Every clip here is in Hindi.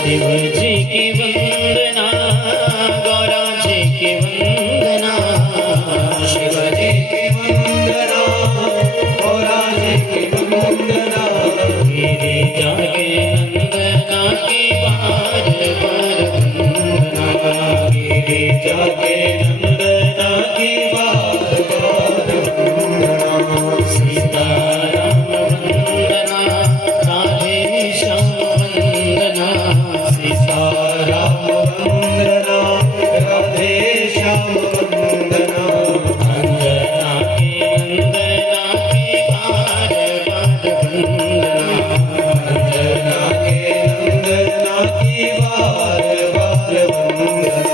शिव जी की वंदना, गौरा जी की वंदना, शिव जी की वंदना, गौरा जी की वंदना, गिरिजा के नंदना की बार बार वंदना, गिरिजा के नंदना की बार बार वंदना, सीताराम वंदना, राधे श्याम वंदना, सीताराम वंदना, राधे श्याम वंदना, अंजना के नंदना की बार बार वंदना, अंजना के नंदना की बार बार वंदना।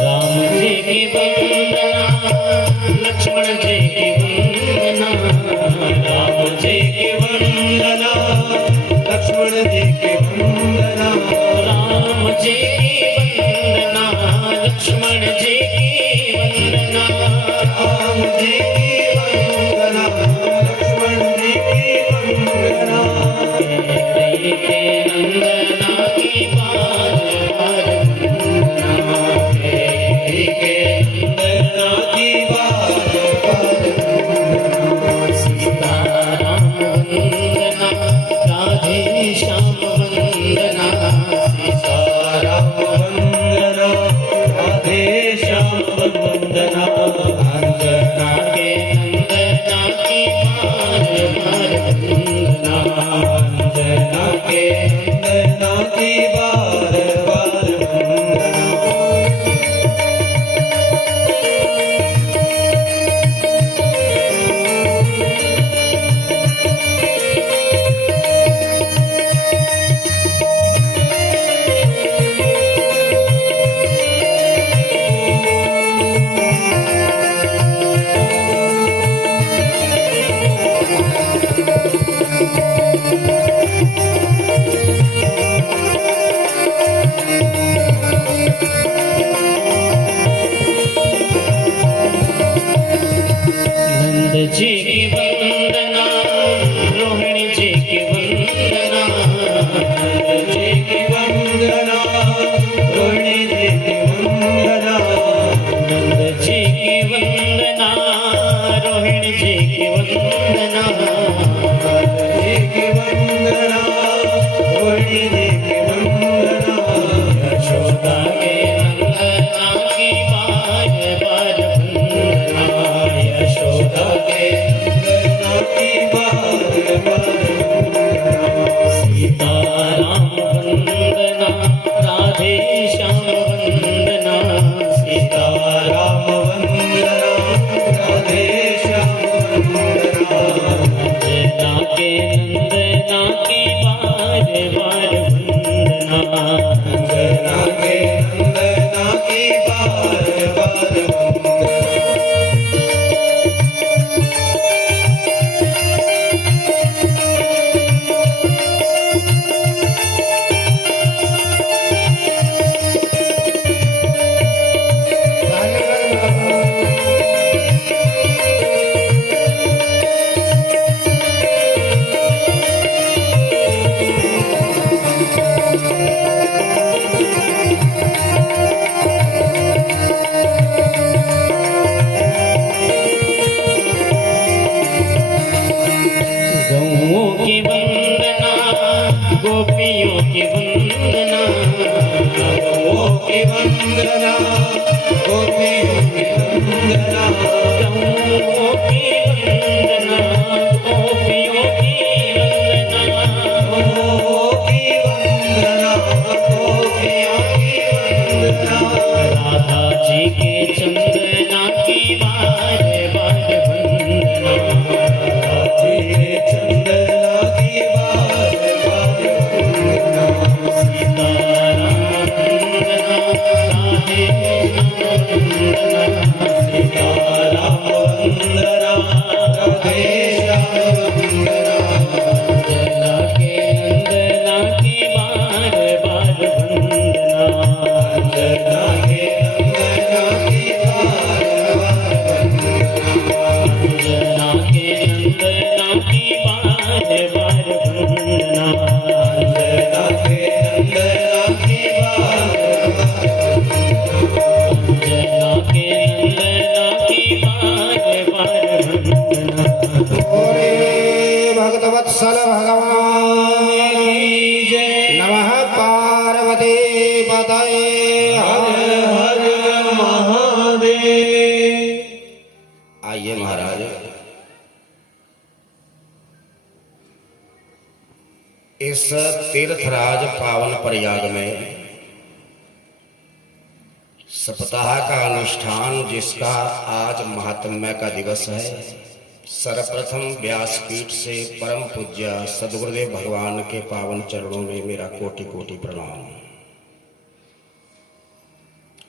राम जी की वंदना, लक्ष्मण जी की वंदना, राम जी की वंदना, लक्ष्मण जी की वंदना, राम जी की वंदना, लक्ष्मण जी की वंदना, राम जी की वंदना, लक्ष्मण जी की वंदना, कैकेयी के नंदना की बार बार वंदना, कैकेयी के नंदना की बार बार वंदना, सीताराम वंदना, राधे श्याम वंदना, सीताराम वंदना, राधे श्याम वंदना, अंजना के नंदना की बार बार वंदना, अंजना के नंदना की बार बार वंदना। नंद जी की वंदना, रोहिणी जी की वंदना, नंद जी की वंदना, रोहिणी जी की वंदना, नंद जी की वंदना, रोहिणी जी की वंदना, नंद जी की वंदना, रोहिणी जी की वंदना, यशोदा के नंदना की बार बार वंदना, यशोदा के नंदना की बार बार वंदना, सीताराम वंदना, राधे श्याम वंदना, सीताराम वंदना, राधे श्याम वंदना, अंजना के नंदना की बार बार वंदना, अंजना के नंदना की बार बार वंदना। गौओं की वंदना, गोपियों की वंदना, गौओं की वंदना, गोपियों की वंदना, भक्तवत्सल भगवान की जय। नमः पार्वती पतये हर हर महादेव। आइए महाराज, इस तीर्थराज पावन प्रयाग में सप्ताह का अनुष्ठान, जिसका आज महात्म्य का दिवस है, सर्वप्रथम व्यासपीठ से परम पूज्य सद्गुरुदेव भगवान के पावन चरणों में मेरा कोटि कोटि प्रणाम।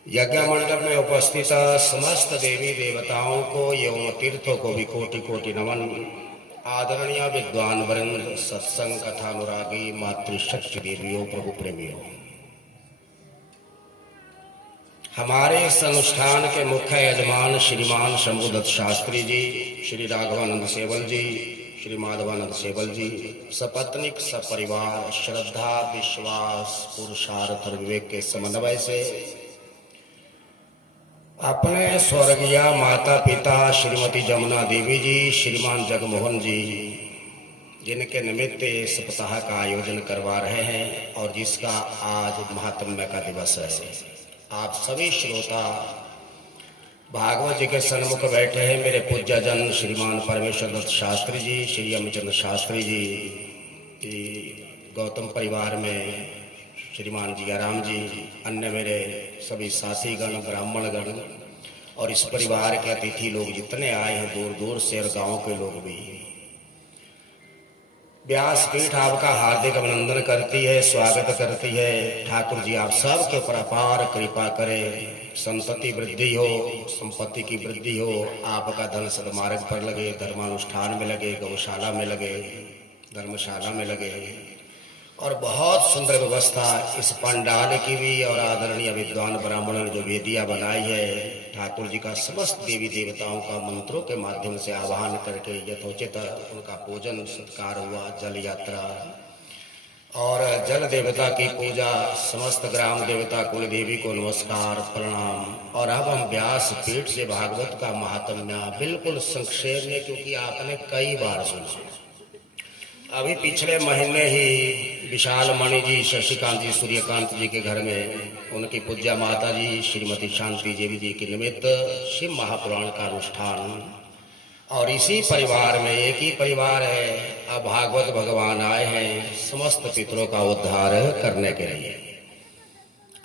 यज्ञ मंडप में उपस्थित समस्त देवी देवताओं को एवं तीर्थों को भी कोटि कोटि नमन। आदरणीय विद्वान वृंद, सत्संग कथानुरागी, मातृशक्ति देवियों, प्रभु प्रेमियों, हमारे इस अनुष्ठान के मुख्य यजमान श्रीमान शंभुदत्त शास्त्री जी, श्री राघवानंद सेवल जी, श्री माधवानंद सेवल जी, सपत्निक सपरिवार श्रद्धा विश्वास पुरुषार्थ और विवेक के समन्वय से अपने स्वर्गीय माता पिता श्रीमती जमुना देवी जी, श्रीमान जगमोहन जी, जिनके निमित्त सप्ताह का आयोजन करवा रहे हैं और जिसका आज महात्म्य का दिवस है, आप सभी श्रोता भागवत जी के सन्मुख बैठे हैं। मेरे पूज्य जन श्रीमान परमेश्वर दत्त शास्त्री जी, श्री अमिचंद्र शास्त्री जी, गौतम परिवार में श्रीमान जियाराम जी, अन्य मेरे सभी साथीगण, ब्राह्मणगण और इस परिवार के अतिथि लोग जितने आए हैं दूर दूर से और गांव के लोग भी, व्यासपीठ आपका हार्दिक अभिनंदन करती है, स्वागत करती है। ठाकुर जी आप सब के ऊपर अपार कृपा करें, संतति वृद्धि हो, संपत्ति की वृद्धि हो, आपका धन सदमार्ग पर लगे, धर्मानुष्ठान में लगे, गौशाला में लगे, धर्मशाला में लगे। और बहुत सुंदर व्यवस्था इस पंडाल की भी और आदरणीय विद्वान ब्राह्मणों ने जो वेदियां बनाई है, ठाकुर जी का समस्त देवी देवताओं का मंत्रों के माध्यम से आह्वान करके यथोचित उनका पूजन सत्कार हुआ, जल यात्रा और जल देवता की पूजा, समस्त ग्राम देवता कुल देवी को नमस्कार प्रणाम। और अब हम व्यास पीठ से भागवत का महात्म्य बिल्कुल संक्षेप में, क्योंकि आपने कई बार सुना। अभी पिछले महीने ही विशाल मणि जी, शशिकांत जी, सूर्यकांत जी के घर में उनकी पूज्य माता जी श्रीमती शांति देवी जी के निमित्त शिव महापुराण का अनुष्ठान, और इसी परिवार में, एक ही परिवार है, अब भागवत भगवान आए हैं समस्त पितरों का उद्धार करने के लिए।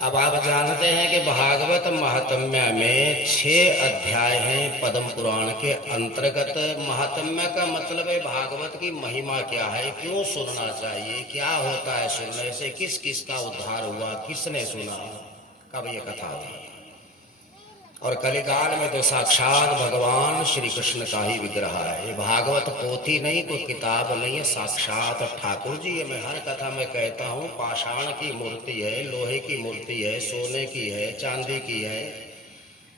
अब आप जानते हैं कि भागवत महात्म्य में 6 अध्याय हैं पद्म पुराण के अंतर्गत। महात्म्य का मतलब है भागवत की महिमा क्या है, क्यों सुनना चाहिए, क्या होता है सुनने से, किस किस का उद्धार हुआ, किसने सुना, कब ये कथा हुई। और कलिकाल में तो साक्षात भगवान श्री कृष्ण का ही विग्रह है। ये भागवत पोथी नहीं, कोई किताब नहीं है, साक्षात ठाकुर जी है। मैं हर कथा में कहता हूँ, पाषाण की मूर्ति है, लोहे की मूर्ति है, सोने की है, चांदी की है,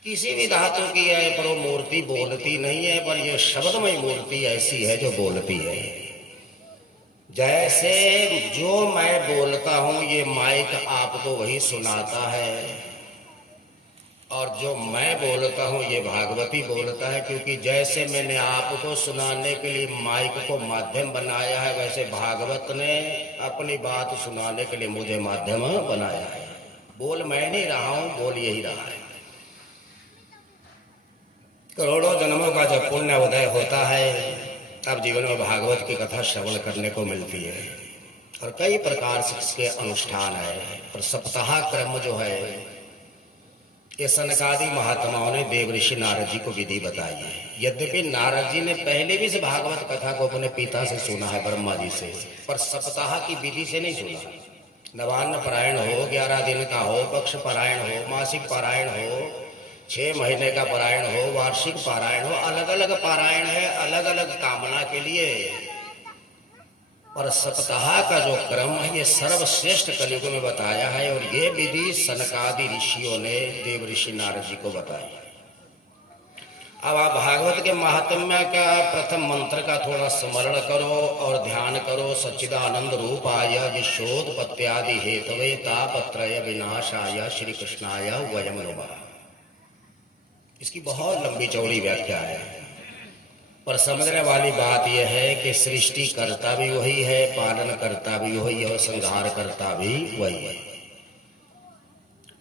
किसी भी धातु की है, पर वो मूर्ति बोलती नहीं है। पर ये शब्दमय मूर्ति ऐसी है जो बोलती है। जैसे जो मैं बोलता हूँ ये माइक आपको वही सुनाता है, और जो मैं बोलता हूँ ये भागवती बोलता है। क्योंकि जैसे मैंने आपको सुनाने के लिए माइक को माध्यम बनाया है, वैसे भागवत ने अपनी बात सुनाने के लिए मुझे माध्यम बनाया है। बोल मैं नहीं रहा हूँ, बोल यही रहा है। करोड़ों जन्मों का जब पुण्य उदय होता है, तब जीवन में भागवत की कथा श्रवण करने को मिलती है। और कई प्रकार से इसके अनुष्ठान है। और सप्ताह क्रम जो है, ये सनकादि महात्माओं ने देव ऋषि नारद जी को विधि बताई है। यद्यपि नारद जी ने पहले भी इस भागवत कथा को अपने पिता से सुना है, ब्रह्मा जी से, पर सप्ताह की विधि से नहीं सुना। नवान्न पारायण हो, 11 दिन का हो, पक्ष पारायण हो, मासिक पारायण हो, 6 महीने का पारायण हो, वार्षिक पारायण हो, अलग अलग पारायण है, अलग अलग कामना के लिए। और सप्ताह का जो क्रम है ये सर्वश्रेष्ठ कलयुग में बताया है। और ये विधि सनकादि ऋषियों ने देव ऋषि नारद जी को बताई। अब आप भागवत के महात्म्य का प्रथम मंत्र का थोड़ा स्मरण करो और ध्यान करो। सच्चिदानंद रूपाय विश्वोत्पत्त्यादि हेतवे तापत्रय विनाशाय श्री कृष्णाय वयम् नमः। इसकी बहुत लंबी चौड़ी व्याख्या है। पर समझने वाली बात यह है कि सृष्टि करता भी वही है, पालन करता भी वही है और संहार करता भी वही है।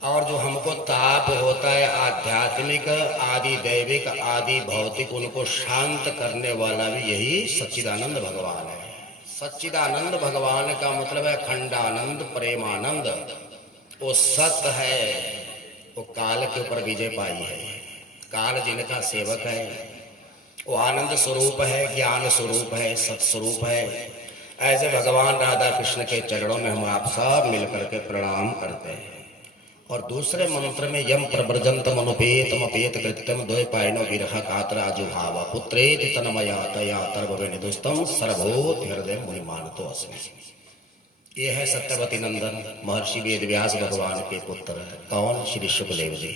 और जो हमको ताप होता है आध्यात्मिक, आदि दैविक, आदि भौतिक, उनको शांत करने वाला भी यही सच्चिदानंद भगवान है। सच्चिदानंद भगवान का मतलब है अखंडानंद, प्रेमानंद। वो सत्य है, वो काल के ऊपर विजय पाई है। काल जिनका सेवक है, वो आनंद स्वरूप है, ज्ञान स्वरूप है, सत्स्वरूप है। ऐसे भगवान राधा कृष्ण के चरणों में हम आप सब मिलकर के प्रणाम करते हैं। और दूसरे मंत्र में यम प्रव्रजंतम अनुपेतम अपेत कृत्यम द्वैपायनो विरह कातराजुभाव पुत्रेति तन्मया तया तर्ववे निदुस्तम सर्वभूत हृदय मुनिमानतो अस्मि। ये है सत्यवती नंदन महर्षि वेदव्यास भगवान के पुत्र। कौन? श्री सुखदेव जी।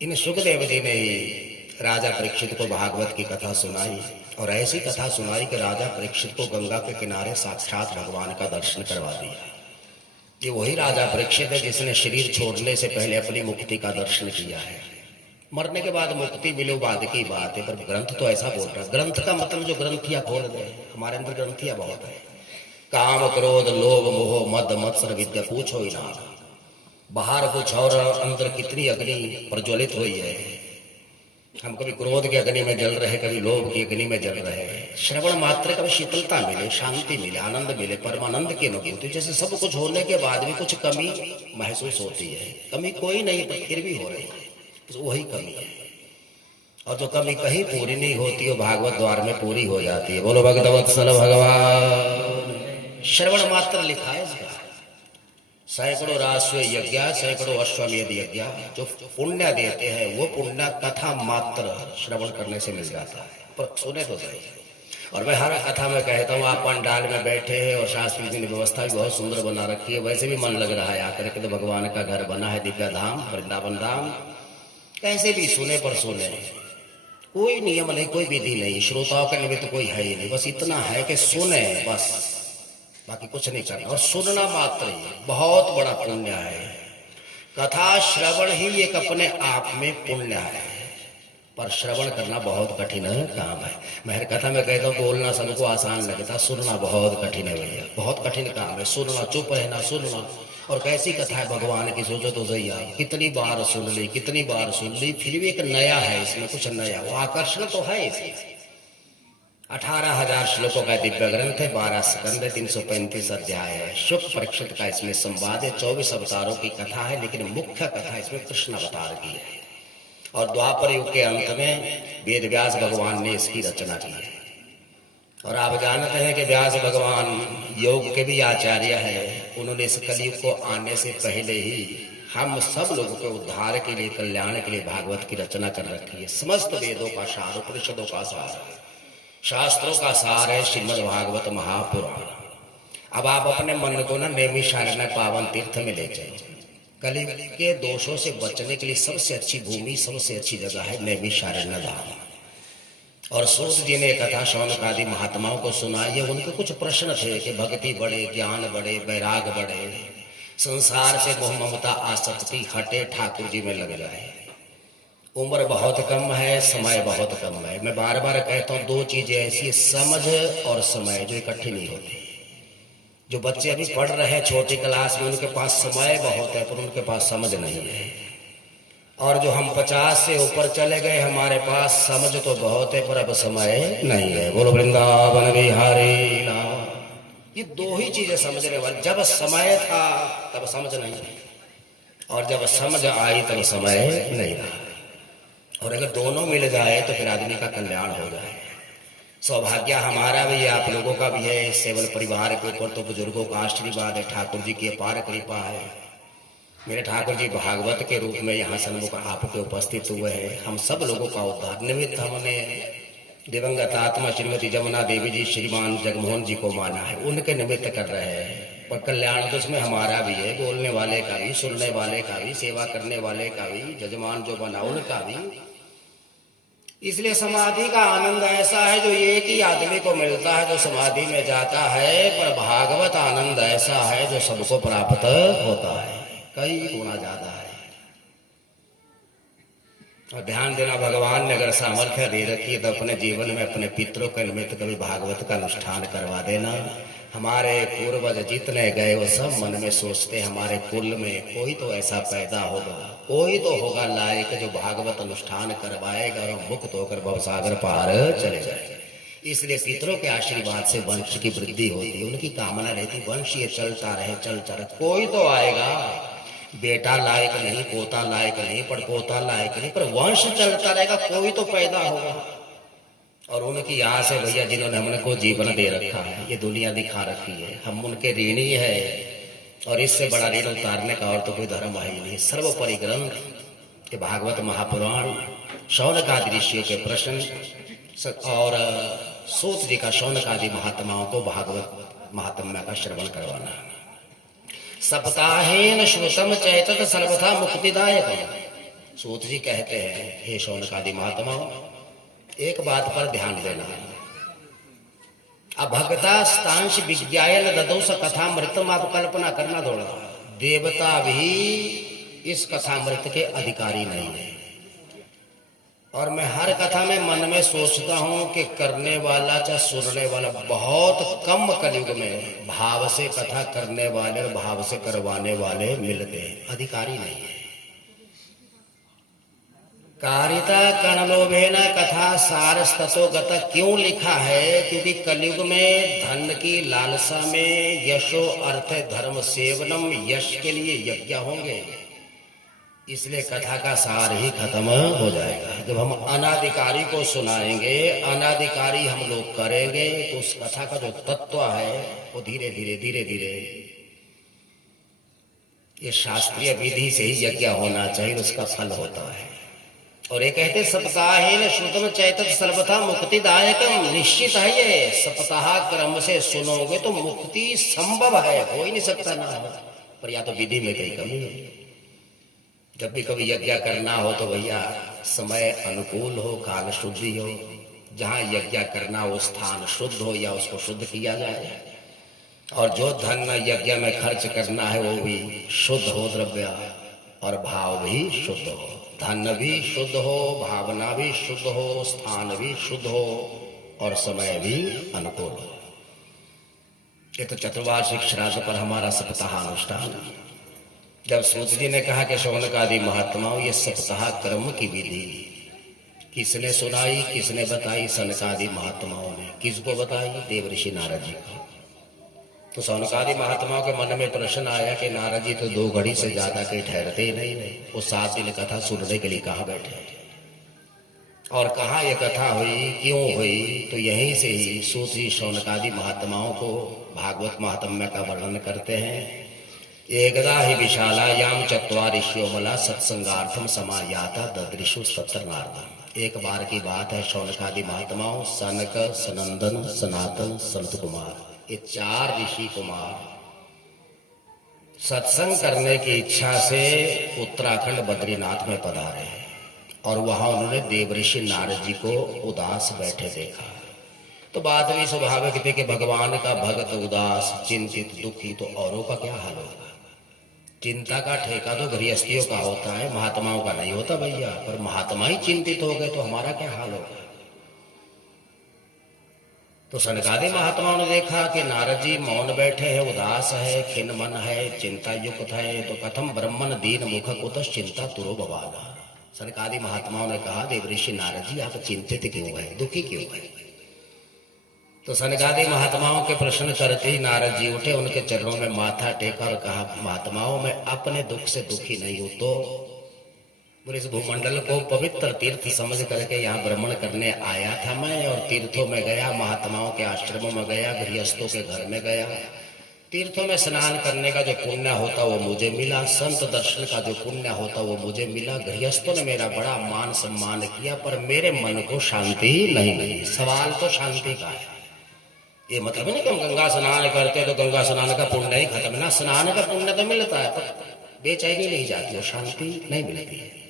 इन सुखदेव जी ने ही राजा परीक्षित को भागवत की कथा सुनाई, और ऐसी कथा सुनाई कि राजा परीक्षित को गंगा के किनारे साक्षात भगवान का दर्शन करवा दिया। ये वही राजा परीक्षित है जिसने शरीर छोड़ने से पहले अपनी मुक्ति का दर्शन किया है। मरने के बाद मुक्ति मिले बाद की बात है, पर ग्रंथ तो ऐसा बोल रहा है। ग्रंथ का मतलब जो ग्रंथियां खोल दे, हमारे अंदर ग्रंथियां बहुत है। काम, क्रोध, लोभ, मोह, मद, मत्सर, विद्या, पूछो ही ना। बाहर कुछ और, अंदर कितनी अग्नि प्रज्वलित हुई है। हम कभी क्रोध की अग्नि में जल रहे, कभी लोभ की अग्नि में जल रहे। श्रवण मात्र कभी शीतलता मिले, शांति मिले, आनंद मिले, परमानंद की अनुभूति। जैसे सब कुछ होने के बाद भी कुछ कमी महसूस होती है। कमी कोई नहीं, पर फिर भी हो रही है, तो वही कमी है। और जो कमी कहीं पूरी नहीं होती, वो भागवत द्वार में पूरी हो जाती है। बोलो भगवत्सल भगवान। श्रवण मात्र लिखा है इसका। सैकड़ों राष्ट्र यज्ञ, सैकड़ों अश्वमेध यज्ञ जो पुण्य देते हैं, वो पुण्य कथा मात्र श्रवण करने से मिल जाता है। पर सुने तो सही। और मैं हर कथा में कहता हूँ, आप पंडाल में बैठे हैं और शास्त्री जी ने व्यवस्था भी बहुत सुंदर बना रखी है, वैसे भी मन लग रहा है आकर के। तो भगवान का घर बना है, दिव्या धाम, वृंदावन धाम। कैसे भी सुने पर सुने, कोई नियम नहीं, कोई विधि नहीं, श्रोताओं के निमित्त कोई है ही नहीं। बस इतना है कि सुने, बस, बाकी कुछ नहीं करना। और सुनना मात्र ही बहुत बड़ा पुण्य है। कथा श्रवण ही एक अपने आप में पुण्य है, पर श्रवण करना बहुत कठिन काम है। मैं हर कथा में कहता हूँ, बोलना सबको आसान लगता, सुनना बहुत कठिन है भैया, बहुत कठिन काम है। सुनना, चुप रहना, सुनना। और कैसी कथा है भगवान की, सोचो तो सही आप। कितनी बार सुन ली, कितनी बार सुन ली, फिर भी एक नया है इसमें, कुछ नया। वो आकर्षण तो है इसमें। 18,000 श्लोकों का दिव्य ग्रंथ है, 12 स्कंद, 335 अध्याय है। शुक परीक्षित का इसमें संवाद है, 24 अवतारों की कथा है, लेकिन मुख्य कथा इसमें कृष्ण अवतार की है। और द्वापर युग के अंत में वेदव्यास भगवान ने इसकी रचना की है। और आप जानते हैं कि व्यास भगवान योग के भी आचार्य है। उन्होंने इस कलयुग को आने से पहले ही हम सब लोगों के उद्धार के लिए, कल्याण के लिए भागवत की रचना कर रखी है। समस्त वेदों का सार, उपनिषदों का सार, शास्त्रों का सार है श्रीमद् भागवत महापुराण। अब आप अपने मन को ना नैमिषारण्य पावन तीर्थ में ले जाए। कलयुग के दोषों से बचने के लिए सबसे अच्छी भूमि, सबसे अच्छी जगह है नैमिषारण्य धाम। और सूत जी ने कथा शौनक आदि महात्माओं को सुनाई है। उनके कुछ प्रश्न थे कि भक्ति बढ़े, ज्ञान बढ़े, वैराग बढ़े, संसार से मोह ममता आसक्ति हटे, ठाकुर जी में लग जाए। उम्र बहुत कम है, समय बहुत कम है। मैं बार बार कहता हूँ, दो चीजें ऐसी, समझ और समय, जो इकट्ठी नहीं होती। जो बच्चे अभी पढ़ रहे हैं छोटी क्लास में, उनके पास समय बहुत है, पर उनके पास समझ नहीं है। और जो हम 50 से ऊपर चले गए, हमारे पास समझ तो बहुत है, पर अब समय नहीं है। बोलो वृंदावन बिहारी लाल। ये दो ही चीजें समझने वाली। जब समय था तब समझ नहीं, और जब समझ आई तब समय नहीं रहा। और अगर दोनों मिल जाए तो फिर आदमी का कल्याण हो जाए। सौभाग्य हमारा भी है, आप लोगों का भी है। सेवल परिवार के ऊपर तो बुजुर्गों का आशीर्वाद है, ठाकुर जी की अपार कृपा है। मेरे ठाकुर जी भागवत के रूप में यहाँ सन्मुख आपके उपस्थित हुए हैं। हम सब लोगों का उद्धार निमित्त हमने दिवंगत आत्मा श्रीमती जमुना देवी जी, श्रीमान जगमोहन जी को माना है, उनके निमित्त कर रहे हैं। पर कल्याण तो इसमें हमारा भी है, बोलने वाले का भी, सुनने वाले का भी, सेवा करने वाले का भी, जजमान जो बना उनका भी। इसलिए समाधि का आनंद ऐसा है जो एक ही आदमी को मिलता है जो समाधि में जाता है। पर भागवत आनंद ऐसा है जो सबको प्राप्त होता है, कई गुना ज्यादा है। और ध्यान देना, भगवान ने अगर सामर्थ्य दे रखी है तो अपने जीवन में अपने पितरों के निमित्त कभी भागवत का अनुष्ठान करवा देना। हमारे पूर्वज जितने गए वो सब मन में सोचते हमारे कुल में कोई तो ऐसा पैदा होगा, कोई तो होगा लायक जो भागवत अनुष्ठान करवाएगा और मुक्त होकर भवसागर पार चले जाएगा। इसलिए पितरों के आशीर्वाद से वंश की वृद्धि होती है, उनकी कामना रहती वंश ये चलता रहे चलता रहे। कोई तो आएगा, बेटा लायक नहीं, पोता लायक नहीं, पड़पोता लायक नहीं, पर वंश चलता रहेगा, कोई तो पैदा होगा। और उनकी यहाँ से भैया जिन्होंने हमने को जीवन दे रखा है, ये दुनिया दिखा रखी है, हम उनके ऋणी है और इससे बड़ा ऋण उतारने का और तो कोई धर्म है ही नहीं। सर्वोपरि ग्रंथ के भागवत महापुराण, शौनक आदि ऋषियों के प्रश्न और सूत जी का शौनक आदि महात्माओं को भागवत महात्म्य का श्रवण करवाना। सप्ताहेन श्रुतम चैतत सर्वथा मुक्तिदायक। सूत जी कहते हैं, हे शौनक आदि महात्माओं, एक बात पर ध्यान देना। अभगता स्तांश विज्ञायन ददोस कथामृतम, आप कल्पना करना थोड़ा, देवता भी इस कथामृत के अधिकारी नहीं है। और मैं हर कथा में मन में सोचता हूं कि करने वाला चाहे सुनने वाला बहुत कम कलयुग में भाव से कथा करने वाले और भाव से करवाने वाले मिलते हैं, अधिकारी नहीं है। कारिता कणलोभेन कथा सारस्ततो गता क्यों लिखा है? क्योंकि कलयुग में धन की लालसा में यशो अर्थ धर्म सेवनम, यश के लिए यज्ञ होंगे, इसलिए कथा का सार ही खत्म हो जाएगा। जब हम अनाधिकारी को सुनाएंगे, अनाधिकारी हम लोग करेंगे, तो उस कथा का जो तत्व है वो धीरे धीरे धीरे धीरे ये शास्त्रीय विधि से ही यज्ञ होना चाहिए, उसका फल होता है। और ये कहते सप्ताहेन श्रुतम चैतत सर्वथा मुक्तिदायकम, निश्चित है ये सप्ताह क्रम से सुनोगे तो मुक्ति संभव है, हो ही नहीं सकता ना हो, पर या तो विधि में कहीं कमी है। जब भी कभी यज्ञ करना हो तो भैया समय अनुकूल हो, काल शुद्धि हो, जहाँ यज्ञ करना हो स्थान शुद्ध हो या उसको शुद्ध किया जाए, और जो धन यज्ञ में खर्च करना है वो भी शुद्ध हो, द्रव्य और भाव भी शुद्ध हो, धन भी शुद्ध हो, भावना भी शुद्ध हो, स्थान भी शुद्ध हो और समय भी अनुकूल हो। ये तो चतुर्वार्षिक श्राद्ध पर हमारा सप्ताह अनुष्ठान। जब सूत जी ने कहा कि शौनक आदि महात्माओं ये सप्ताह कर्म की विधि किसने सुनाई, किसने बताई? सनक आदि महात्माओं ने। किसको बताई? देव ऋषि नारद जी को। तो शौनक आदि महात्माओं के मन में प्रश्न आया कि नारद जी तो 2 घड़ी से ज्यादा कहीं ठहरते ही नहीं, वो 7 दिन कथा सुनने के लिए कहाँ बैठे और कहाँ ये कथा हुई, क्यों हुई? तो यहीं से ही सूत जी शौनक आदि महात्माओं को भागवत महात्म्य का वर्णन करते हैं। एकदा ही विशालायाम चत्वारिष्यो मला सत्संगार्थम समायाता ददृशु तत्र नारद। एक बार की बात है, शौनक आदि महात्माओं सनक, सनंदन, सनातन, संत कुमार, ये 4 ऋषि कुमार सत्संग करने की इच्छा से उत्तराखंड बद्रीनाथ में पधारे और वहां उन्होंने देव ऋषि नारद जी को उदास बैठे देखा। तो बात भी स्वाभाविक थी कि भगवान का भक्त उदास, चिंतित, दुखी, तो औरों का क्या हाल होगा? चिंता का ठेका तो गृहस्थियों का होता है, महात्माओं का नहीं होता भैया। पर महात्मा ही चिंतित हो गए तो हमारा क्या हाल होगा? तो सनकादि महात्माओं ने देखा कि नारद जी मौन बैठे हैं, उदास है, खिन्न मन है, चिंता युक्त है, तो कथम ब्रह्मन दीन मुख कुतः चिंता तुरो भवाना। सनकादि महात्माओं ने कहा, देव ऋषि नारद जी आप चिंतित क्यों है, दुखी क्यों है? तो सनकादि महात्माओं के प्रश्न करते ही नारद जी उठे, उनके चरणों में माथा टेका और कहा, महात्माओं मैं अपने दुख से दुखी नहीं हूं, तो बोले इस भूमंडल को पवित्र तीर्थ समझ करके यहाँ भ्रमण करने आया था मैं, और तीर्थों में गया, महात्माओं के आश्रमों में गया, गृहस्थों के घर में गया। तीर्थों में स्नान करने का जो पुण्य होता वो मुझे मिला, संत दर्शन का जो पुण्य होता वो मुझे मिला, गृहस्थों ने मेरा बड़ा मान सम्मान किया, पर मेरे मन को शांति नहीं मिली। सवाल तो शांति का है। ये मतलब नहीं कि हम गंगा स्नान करते तो गंगा स्नान का पुण्य ही खत्म ना, स्नान का पुण्य तो मिलता है पर बेचैनी नहीं जाती, शांति नहीं मिलती है।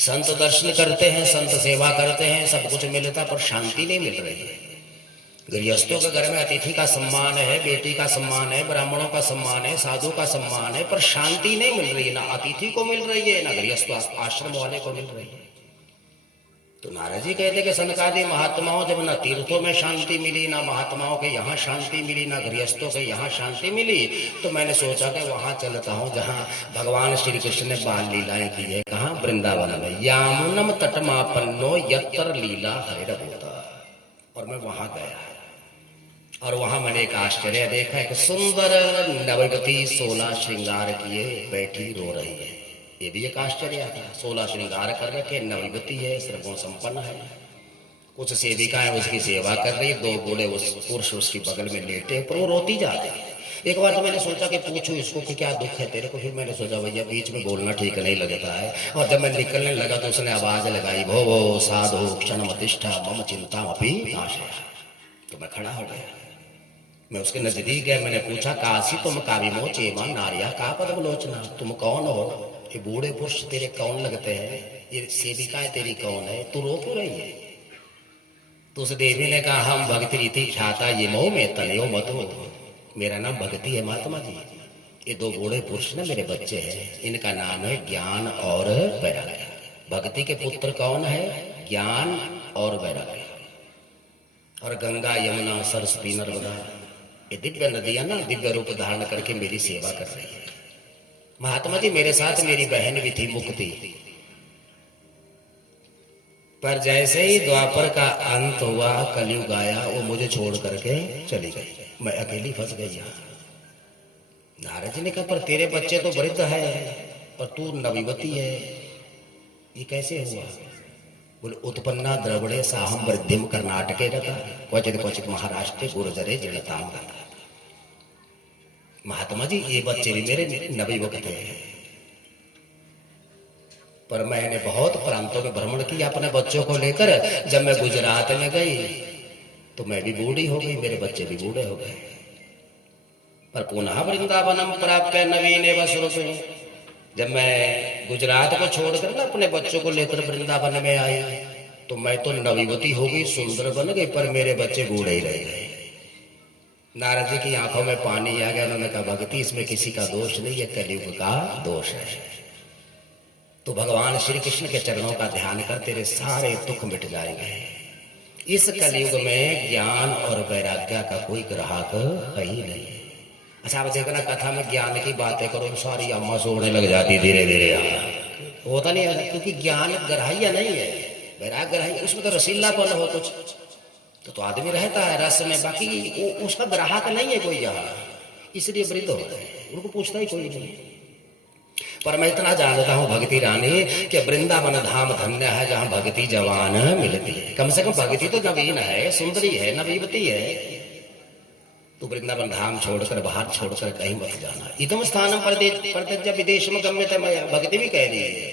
संत दर्शन करते हैं, संत सेवा करते हैं, सब कुछ मिलता पर शांति नहीं मिल रही है। गृहस्थों के घर में अतिथि का सम्मान है, बेटी का सम्मान है, ब्राह्मणों का सम्मान है, साधु का सम्मान है, पर शांति नहीं मिल रही है। ना अतिथि को मिल रही है, ना गृहस्थ आश्रम वाले को मिल रही है। तो नारद जी कहते कि सनकादि महात्माओं जब ना तीर्थों में शांति मिली, ना महात्माओं के यहाँ शांति मिली, ना गृहस्थों के यहाँ शांति मिली, तो मैंने सोचा कि वहां चलता हूँ जहाँ भगवान श्री कृष्ण ने बाल लीलाएं की है। कहाँ? वृंदावन में। यामुनम तटमापन्नो यत्र लीला हरिरभूता। और मैं वहां गया और वहां मैंने एक आश्चर्य देखा कि सुंदर नववती 16 श्रृंगार किए बैठी रो रही है। ये भी एक आश्चर्य था। 16 श्रृंगार कर रखे, नववती है, सर्वगुण संपन्न है। कुछ सेविकाएं उसकी सेवा कर रही, 2 बूढ़े उस पुरुष उसकी बगल में लेटे, पर वो रोती जा रही। एक बार तो मैंने सोचा कि पूछूं इसको कि क्या दुख है तेरे को। फिर मैंने सोचा भैया बीच में बोलना ठीक नहीं लगता है। और जब मैं निकलने लगा तो उसने आवाज लगाई, भो भो साधु क्षणमतिष्ठा मम चिंता अपी नाशे। तो मैं खड़ा हो गया, मैं उसके नजदीक गया। मैंने पूछा, काशी तुम काविमो चेमा नारिया का पद्मलोचना, तुम कौन हो? ये बूढ़े पुरुष तेरे कौन लगते हैं? ये सेविकाएं तेरी कौन है? तू रो क्यों रही है? तो उस देवी ने कहा, हम भक्ति रीति छाता ये मोह में तनयो मतो। मेरा नाम भक्ति है महात्मा जी। ये 2 बूढ़े पुरुष ना मेरे बच्चे हैं, इनका नाम है ज्ञान और वैराग्य। भक्ति के पुत्र कौन है? ज्ञान और वैराग्य। और गंगा यमुना सरस्वती नर्मदा ये दिव्य नदियां ना दिव्य रूप धारण करके मेरी सेवा कर रही है। महात्मा जी मेरे साथ मेरी बहन भी थी मुक्ति, पर जैसे ही द्वापर का अंत हुआ, कलयुग आया, वो मुझे छोड़ करके चली गई। मैं अकेली फंस गई यहाँ। नारद जी ने कहा, पर तेरे बच्चे तो वृद्ध है और तू नववती है, ये कैसे हुआ? बोले, उत्पन्ना द्रविड़े साहम वृद्धिम कर्नाटके रखा क्वचित क्वचित महाराष्ट्र गुरुजरे जड़ताम। महात्मा जी ये बच्चे भी मेरे नवयुवक थे, पर मैंने बहुत प्रांतों में भ्रमण किया अपने बच्चों को लेकर। जब मैं गुजरात में गई तो मैं भी बूढ़ी हो गई, मेरे बच्चे भी बूढ़े हो गए। पर पुनः वृंदावनम प्राप्त नवीन स्वरूप। जब मैं गुजरात को छोड़कर ना अपने बच्चों को लेकर वृंदावन में आई तो मैं तो नवयुवती हो गई, सुंदर बन गई, पर मेरे बच्चे बूढ़े ही रह गए। नारद जी की आंखों में पानी आ गया। उन्होंने कहा, भक्ति इसमें किसी का दोष नहीं है, कलयुग का दोष है। तो भगवान श्री कृष्ण के चरणों का ध्यान कर, तेरे सारे दुख मिट जाएंगे। इस कलयुग में ज्ञान और वैराग्य का कोई ग्राहक है ही नहीं। अच्छा, आप देखना कथा में ज्ञान की बातें करो, सारी अम्मा सोने लग जाती धीरे धीरे। होता नहीं है, क्योंकि ज्ञान ग्राह्य नहीं है, वैराग्य ग्राह्य। उसमें तो रसीलापन हो कुछ तो आदमी रहता है रस में, बाकी उसका ग्राहक नहीं है कोई यहाँ, इसलिए वृद्ध होते हैं, उनको पूछता ही कोई नहीं। पर मैं इतना जानता हूँ भक्ति रानी कि वृंदावन धाम धन्य है जहाँ भक्ति जवान मिलती है। कम से कम भक्ति तो नवीन है, सुंदरी है, नवयुवती है। तो वृंदावन धाम छोड़कर बाहर छोड़कर कहीं मत जाना। इदम स्थान पर विदेश में गम्य मैं भक्ति भी कह रही है।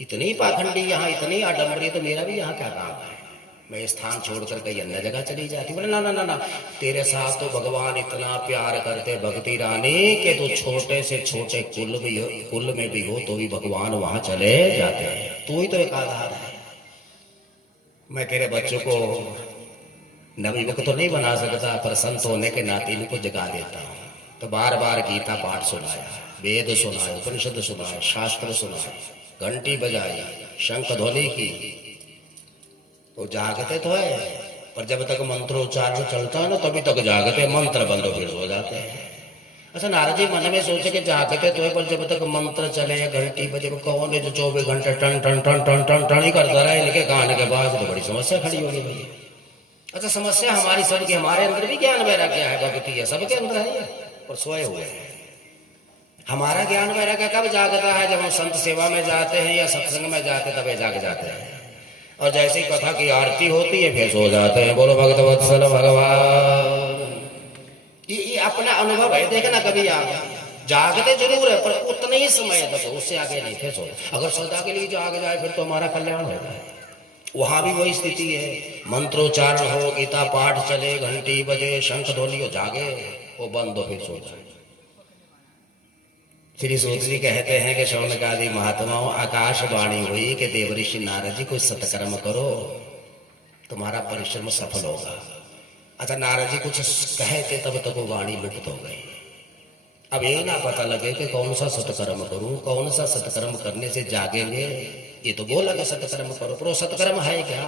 इतनी पाखंडी यहाँ, इतनी आडम्बरी, तो मेरा भी यहाँ क्या काम है? मैं स्थान छोड़कर कहीं अन्य जगह चली जाती। बोले, ना ना ना ना, तेरे साथ तो भगवान इतना प्यार करते भक्ति रानी कि तू छोटे से छोटे कुल में भी हो तो भी भगवान वहां चले जाते हैं। तू ही तो एक आधार है। मैं तेरे बच्चों को नवयुवक तो नहीं बना सकता, पर संत होने के नाते इनको जगा देता हूँ। तो बार बार गीता पाठ सुनाया, वेद सुनाए, उपनिषद सुनाए, शास्त्र सुनाए, घंटी बजाई, शंख ध्वनि की, तो जागते तो है, पर जब तक मंत्रोच्चारण चलता है ना तभी तक जागते, मंत्र बंद फिर सो जाते हैं। अच्छा, नारद जी मन में सोचे कि जागते तो है, पर जब तक मंत्र चले, घंटी बजे, कौन है जो 24 घंटे टन टन टन टन टन टन ही करता रहे, इनके गाने के बाद तो बड़ी समस्या खड़ी होगी भाई। अच्छा, समस्या हमारी सबकी, हमारे अंदर भी ज्ञान वैराग्य है, भक्ति है, सबके अंदर है, और सोए हुए हैं। हमारा ज्ञान वैराग्य कब जागता है? जब हम संत सेवा में जाते हैं या सत्संग में जाते हैं, तब जाग जाते हैं। और जैसे ही कथा की आरती होती है फिर सो जाते हैं। बोलो भगत वत्सल भगवान। ये अपना अनुभव है, देखना कभी आगे जागते जरूर है, पर उतने ही समय तक, उससे आगे नहीं, फिर सो। अगर सदा के लिए जाग जाए फिर तो हमारा कल्याण होता है। वहां भी वही स्थिति है, मंत्रोच्चारण हो, गीता पाठ चले, घंटी बजे, शंख ध्वनि हो, जागे, वो बंद हो, फिर सो जाए। श्री सूत जी कहते हैं कि शौनकादि महात्माओं, आकाशवाणी हुई कि देवऋषि नारद जी कोई सत्कर्म करो, तुम्हारा परिश्रम सफल होगा। अच्छा, नारद जी कुछ कहे थे तब तक वो वाणी लुप्त हो गई। अब ये ना पता लगे कि कौन सा सत्कर्म करूं, कौन सा सत्कर्म करने से जागेंगे ये तो बोला कि सत्कर्म करो, पर वो सत्कर्म है क्या?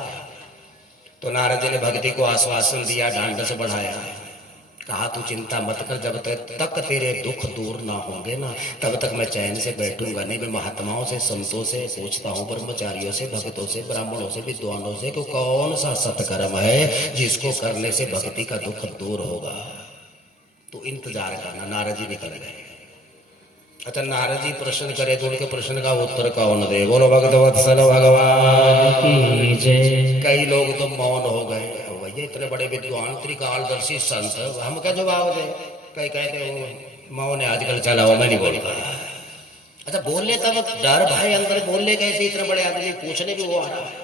तो नारद जी ने भक्ति को आश्वासन दिया, ढांढस बढ़ाया, कहा तू चिंता मत कर, जब तक तेरे दुख दूर ना होंगे ना तब तक मैं चैन से बैठूंगा नहीं। मैं महात्माओं से, संतों से पूछता हूँ, ब्रह्मचारियों से, भक्तों से, ब्राह्मणों से, विद्वानों से, कि कौन सा सत्कर्म है जिसको करने से भक्ति का दुख दूर होगा। तो इंतजार करना। नारद जी निकल गए। अच्छा, नारद जी प्रश्न करे तो उनके प्रश्न का उत्तर कौन दे? बोलो भगवत्सल भगवान की जय। कई लोग तो मौन हो गए, भैया इतने बड़े विद्वान त्रिकालदर्शी संत, हम क्या जवाब दे? कई कहते हो मौन है आजकल चला हुआ, मैं नहीं बोल रहा। अच्छा, बोलने तब डर भाई अंदर, बोलने कैसे? इतने बड़े आदमी पूछने भी वो आ रहा है।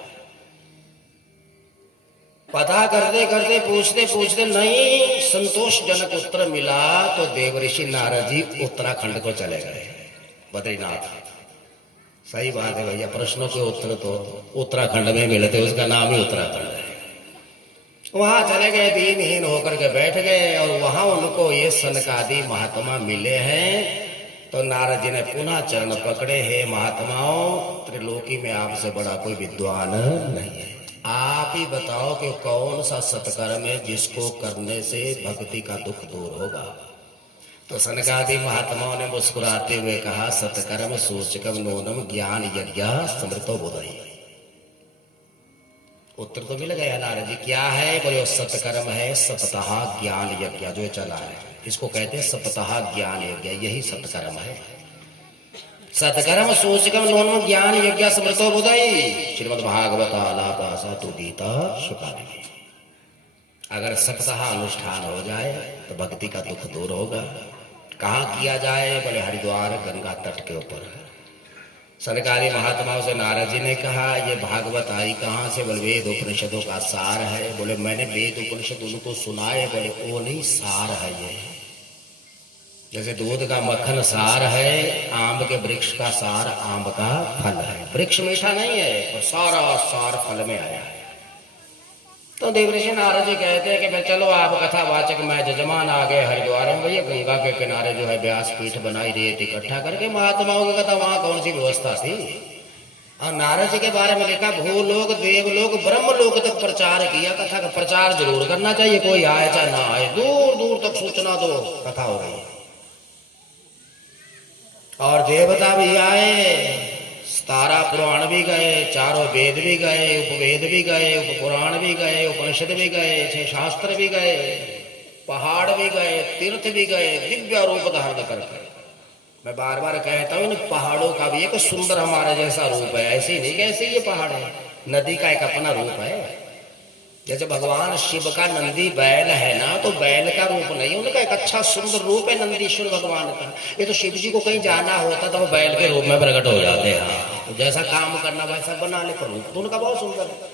पता करते करते पूछते पूछते नहीं संतोषजनक उत्तर मिला तो देवऋषि नारद जी उत्तराखंड को चले गए, बद्रीनाथ। सही बात है भैया, प्रश्नों के उत्तर तो उत्तराखंड में मिलते, उसका नाम ही उत्तराखंड है। वहां चले गए, दीनहीन होकर के बैठ गए और वहां उनको ये सनकादि महात्मा मिले हैं। तो नारद जी ने पुनः चरण पकड़े, हे महात्माओं, त्रिलोकी में आपसे बड़ा कोई विद्वान नहीं है, आप ही बताओ कि कौन सा सत्कर्म है जिसको करने से भक्ति का दुख दूर होगा। तो सनकादि महात्माओं ने मुस्कुराते हुए कहा, सत्कर्म सूचकम नूनम ज्ञान यज्ञ समृतो बुधई। उत्तर तो मिल गया नारद जी, क्या है? बोले सत्कर्म है सप्ताह ज्ञान यज्ञ जो चला है, इसको कहते हैं सप्ताह ज्ञान यज्ञ, यही सत्कर्म है। सत्कर्म सूचकम नूनम ज्ञान यज्ञ समृतो बुधई। श्रीमद् भागवत आलापासा तो गीता शुकादि। अगर सप्ताह अनुष्ठान हो जाए तो भक्ति का दुख दूर होगा। कहाँ किया जाए? बोले हरिद्वार गंगा तट के ऊपर। सरकारी महात्माओं से नारद जी ने कहा, ये भागवत आई कहाँ से? बोले वेद उपनिषदों का सार है। बोले मैंने वेद उपनिषद उनको सुनाए, बोले वो नहीं सार है ये। जैसे दूध का मक्खन सार है, आम के वृक्ष का सार आम का फल है। वृक्ष मीठा नहीं है पर सारा सार फल में आया है। तो देवऋषि नारद जी कहते हैं कि मैं चलो आप कथावाचक, मैं जजमान आ गए हरिद्वार में। भैया गंगा के किनारे जो है व्यास पीठ बनाई, रेत इकट्ठा करके महात्माओं की कथा, वहां कौन सी व्यवस्था थी? और नारद जी के बारे में लिखा, भूलोक देवलोक ब्रह्मलोक तक प्रचार किया। कथा का प्रचार जरूर करना चाहिए, कोई आए चाहे ना आए, दूर दूर तक सूचना दो, कथा हो रही है। और देवता भी आए, तारा पुराण भी गए, चारों वेद भी गए, उपवेद भी गए, उपपुराण भी गए, उपनिषद भी गए, 6 शास्त्र भी गए, पहाड़ भी गए, तीर्थ भी गए, दिव्य रूप धारण करके। मैं बार बार कहता हूँ, इन पहाड़ों का भी एक सुंदर हमारे जैसा रूप है। ऐसे ही नहीं कैसे ये पहाड़ है, नदी का एक अपना रूप है। जैसे भगवान शिव का नंदी बैल है ना, तो बैल का रूप नहीं, उनका एक अच्छा सुंदर रूप है नंदीश्वर भगवान का। ये तो शिव जी को कहीं जाना होता तो वो बैल के रूप में प्रकट हो जाते हैं। तो जैसा काम करना वैसा बना ले, पर रूप तो उनका बहुत सुंदर है।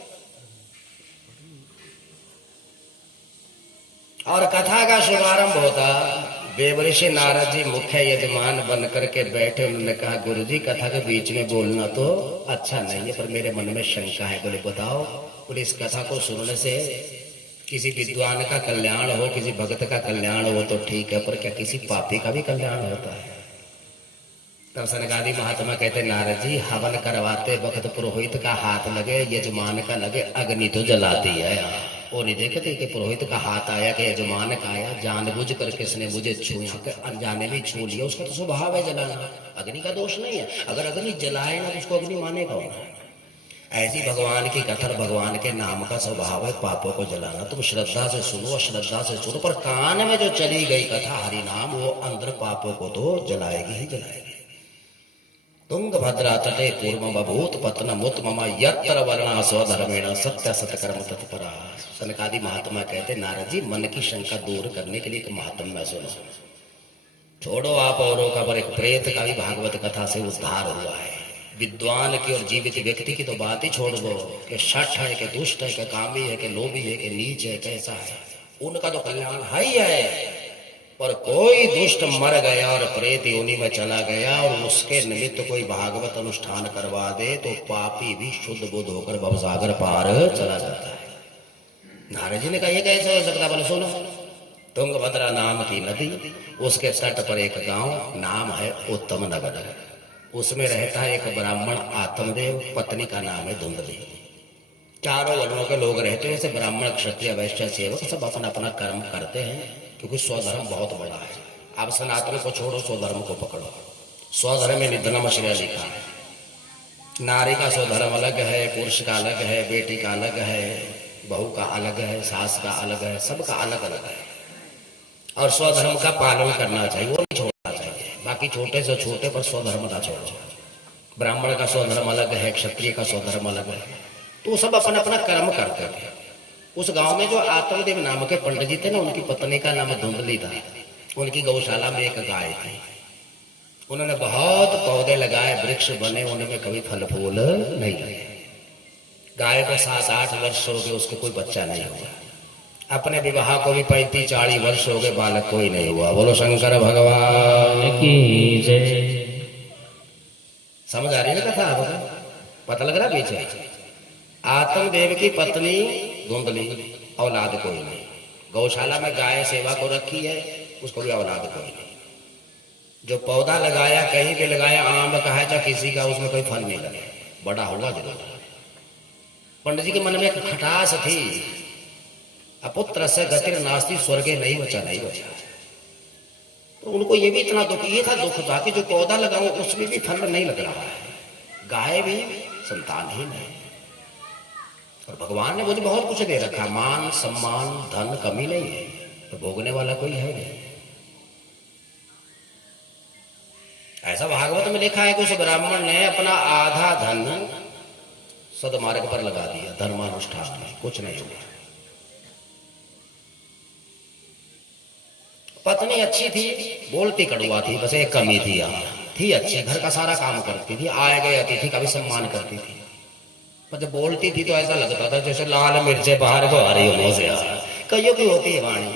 और कथा का शुभारंभ होता, देवऋषि नारद जी मुख्य यजमान बन करके बैठे। उन्होंने कहा, गुरु जी कथा के बीच में बोलना तो अच्छा नहीं है, पर मेरे मन में शंका है। बोले बताओ। बोले इस कथा को सुनने से किसी विद्वान का कल्याण हो, किसी भक्त का कल्याण हो तो ठीक है, पर क्या किसी पापी का भी कल्याण होता है? तब सनकादि महात्मा कहते, नारद जी हवन करवाते वक्त पुरोहित का हाथ लगे, यजमान का लगे, अग्नि तो जलाती है। वो नहीं देखते कि पुरोहित का हाथ आया कि यजमान का आया, जानबूझ कर किसने मुझे छुआ के अनजाने भी छू लिया, उसका तो स्वभाव है जलाना, अग्नि का दोष नहीं है। अगर अग्नि जलाए ना तो उसको अग्नि मानेगा ना। ऐसी भगवान की कथा, भगवान के नाम का स्वभाव है पापों को जलाना। तुम श्रद्धा से सुनो, अश्रद्धा से सुनो, पर कान में जो चली गई कथा हरि नाम, वो अंदर पापों को तो जलाएगी ही जलाएगी। तुंगभद्रा तटे पूर्व बभूत पतनमुत मम यत्र वर्णा स्वधर्मेण सत्य सतकर्म तत्परा। सनकादि महात्मा कहते, नारद जी मन की शंका दूर करने के लिए एक महात्मा सुनो। छोड़ो आप औरों का, पर एक प्रेत का भी भागवत कथा से उद्धार हुआ है। विद्वान की और जीवित व्यक्ति की तो बात ही छोड़ दो कि शठ है कि दुष्ट है कि कामी है कि लोभी है कि नीच है, कैसा है, उनका तो कल्याण है ही है। पर कोई दुष्ट मर गया और प्रेत योनि में चला गया और उसके निमित्त कोई भागवत अनुष्ठान करवा दे तो पापी भी शुद्ध बुद्ध होकर भवसागर पार चला जाता है। नारद जी ने कहा, ये कैसे हो सकता? बोले सुनो, तुंगभद्रा नाम की नदी, उसके तट पर एक गांव, नाम है उत्तम नगर। उसमें रहता है एक ब्राह्मण आत्मदेव, पत्नी का नाम है धुंधली। चारों वर्णों के लोग रहते हैं, जैसे ब्राह्मण क्षत्रिय वैश्य सेवक सब अपना अपना कर्म करते हैं, क्योंकि स्वधर्म बहुत बड़ा है। आप सनातन को छोड़ो, स्वधर्म को पकड़ो। स्वधर्म में निधनम श्रेय लिखा है। नारी का स्वधर्म अलग है, पुरुष का अलग है, बेटी का अलग है, बहू का अलग है, सास का अलग है, सबका अलग अलग है। और स्वधर्म का पालन करना चाहिए, वो नहीं छोड़ना चाहिए। बाकी छोटे से छोटे पर स्वधर्म ना छोड़ो। ब्राह्मण का स्वधर्म अलग है, क्षत्रिय का स्वधर्म अलग है, तो सब अपना अपना कर्म करते थे। उस गांव में जो आत्मदेव नाम के पंडित जी थे ना, उनकी पत्नी का नाम धुंधली था। उनकी गौशाला में एक गाय थी। उन्होंने बहुत पौधे लगाए, वृक्ष बने, उनमें कभी फल फूल नहीं लगे। गाय को 7-8 वर्ष हो गए, उसको कोई बच्चा नहीं हुआ। अपने विवाह को भी 35-40 वर्ष हो गए, बालक कोई नहीं हुआ। बोलो शंकर भगवान की जय। समझ आ रही है कथा? पता लग रहा पीछे? आत्मदेव की पत्नी धुंधली, औलाद कोई नहीं। गौशाला में गाय सेवा को रखी है, उसको भी औलाद कोई नहीं। जो पौधा लगाया, कहीं भी लगाया, आम का है चाहे किसी का, उसमें कोई फल नहीं लगे। बड़ा होगा जरूर। पंडित जी के मन में एक खटास थी, अपुत्र से गतिर नास्ति स्वर्गे नहीं बचा, नहीं बचा। तो उनको ये भी इतना दुख, ये था दुख था कि जो पौधा लगाऊं उसमें भी फल नहीं लग रहा है, गाय भी संतान ही नहीं। और भगवान ने मुझे बहुत कुछ दे रखा, मान सम्मान धन कमी नहीं है, तो भोगने वाला कोई है नहीं। ऐसा भागवत में लिखा है कि उस ब्राह्मण ने अपना आधा धन सदमार्ग पर लगा दिया, धर्मानुष्ठान में, कुछ नहीं हुआ। पत्नी अच्छी थी, बोलती कड़वा थी, बस एक कमी थी, यहाँ थी अच्छी, घर का सारा काम करती थी, आए गए अतिथि का भी सम्मान करती थी। पर जब बोलती थी तो ऐसा लगता था जैसे लाल मिर्चे बाहर को आ रही हो मुंह से। कईयों की होती है वाणी,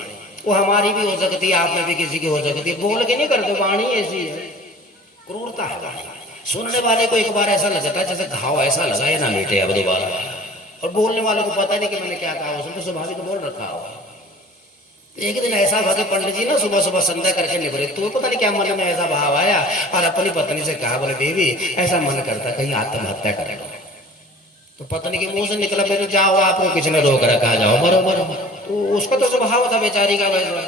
वो हमारी भी हो सकती है, आप में भी किसी की हो सकती है। बोल के नहीं करते, वाणी ऐसी है, क्रूरता है वाणी। सुनने वाले को एक बार ऐसा लगता है जैसे घाव ऐसा लगा है ना मीटे अब दोबारा, और बोलने वाले को पता नहीं कि मैंने क्या कहा, उसने तो स्वाभाविक बोल रखा हो। एक दिन ऐसा हुआ कि पंडित जी ना सुबह सुबह संध्या करके निकले, तो पता नहीं क्या मन में ऐसा भाव आया, और अपनी पत्नी से कहा, बोले देवी ऐसा मन करता कहीं आत्महत्या करेगा। तो पत्नी के मुंह से निकला, फिर जाओ आपको किसी ने रोक रखा, जाओ मरो मरो। तो उसका तो स्वभाव था बेचारी का वैसा।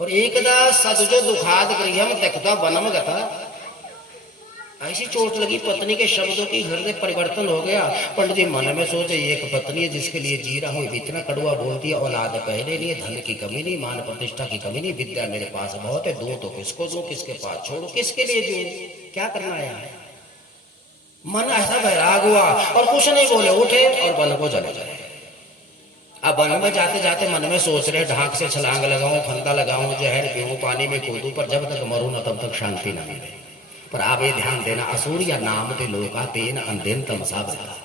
और एकदा सदजो दुखाद गृहम त्यक्त्वा वनम गता, ऐसी चोट लगी पत्नी के शब्दों की, हृदय परिवर्तन हो गया। पंडित जी मन में सोचे, एक पत्नी है जिसके लिए जी रहा हूँ, इतना कड़वा बोलती है, औलाद पहले नहीं, धन की कमी नहीं, मान प्रतिष्ठा की कमी नहीं, विद्या मेरे पास बहुत है, दूं तो किसको दूं, किसके पास छोड़ू, किसके लिए दूं, क्या करना है। मन ऐसा वैराग हुआ और कुछ नहीं बोले, उठे और वन को चले गए। अब वन में जाते जाते मन में सोच रहे, ढाक से छलांग लगाऊं, फंदा लगाऊं, जहर पीऊं, पानी में कूदूं, पर जब तक मरूं न तब तक शांति न मिले। पर आप ये ध्यान देना, असुर या नाम ते लोका तेन अंधेन तमसा बता।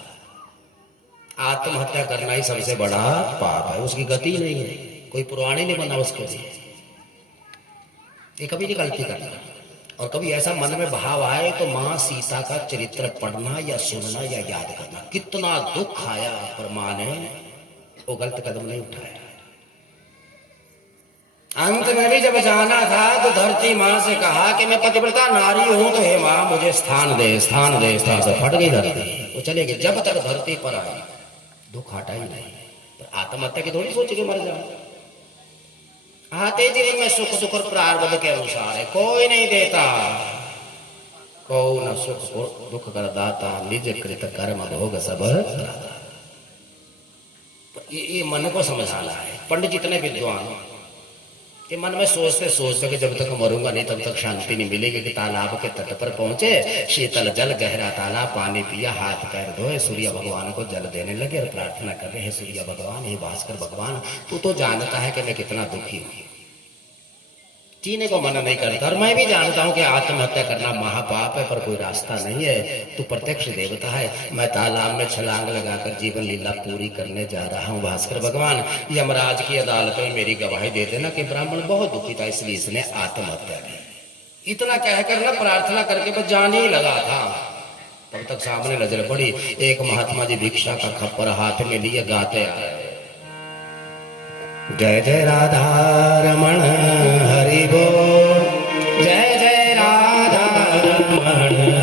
आत्महत्या करना ही सबसे बड़ा पाप है, उसकी गति नहीं है, कोई पुरानी नहीं बना उसके लिए। ये कभी नहीं गलती करना। और कभी ऐसा मन में भाव आए तो मां सीता का चरित्र पढ़ना या सुनना या याद करना। कितना दुख आया, पर मां ने वो गलत कदम नहीं उठाया। अंत में भी जब जाना था तो धरती मां से कहा कि मैं पतिव्रता नारी हूं, तो हे मां मुझे स्थान दे, स्थान दे, स्थान से फट गई धरती, वो चले गए। जब तक धरती पर आई दुख हटा ही नहीं। तो आत्महत्या की थोड़ी सोच के मर जाओ। आते जीवन में सुख दुख और प्रारब्ध के अनुसार है, कोई नहीं देता, को न सुख दुख कर दाता, निज कृत कर्म भोग सब। ये मन को समझाना है। पंडित जितने विद्वान कि मन में सोचते सोचते कि जब तक मरूंगा नहीं तब तक शांति नहीं मिलेगी, कि तालाब के तट पर पहुंचे, शीतल जल गहरा तालाब, पानी पिया, हाथ पैर धोए, सूर्य भगवान को जल देने लगे और प्रार्थना कर रहे, हे सूर्य भगवान, हे भास्कर भगवान, तू तो जानता है कि मैं कितना दुखी हूं। जीने को मन नहीं करता, और मैं भी जानता हूं कि आत्महत्या करना महापाप है, पर कोई रास्ता नहीं है। तू प्रत्यक्ष देवता है, मैं तालाब में छलांग लगाकर जीवन लीला पूरी करने जा रहा हूं। भास्कर भगवान, यमराज की अदालत में मेरी गवाही दे देना कि ब्राह्मण बहुत दुखी था, इसलिए इसने आत्महत्या की। इतना कहकर ना प्रार्थना करके बस जाने ही लगा था, तब तक सामने नजर पड़ी एक महात्मा जी भिक्षा का खप्पर हाथ में लिए गाते आए, जय जय राधा रमण हरि बोल, जय जय राधा रमण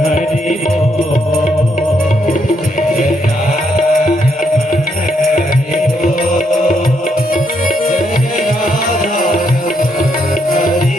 हरि बोल। जय राधा रमण हरि बोल। जय राधा रमण हरि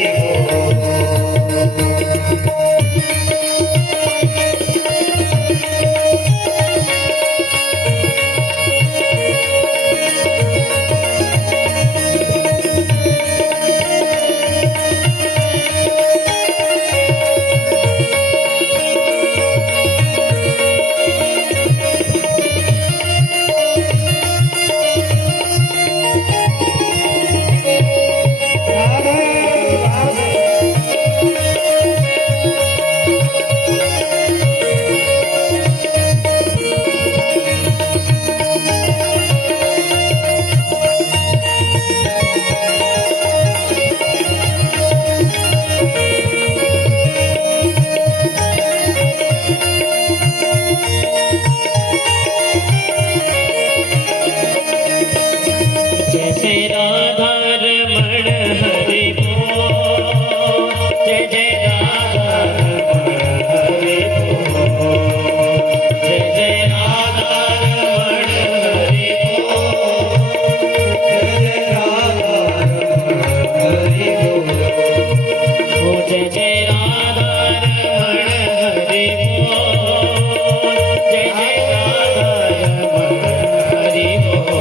जय जय राधा रमण हरि बोल। जय जय राधा रमण हरि बोल। जय जय राधा रमण हरि बोल। जय राधा रमण हरि बोल। ओ जय जय राधा रमण हरि बोल। जय जय राधा रमण हरि बोल।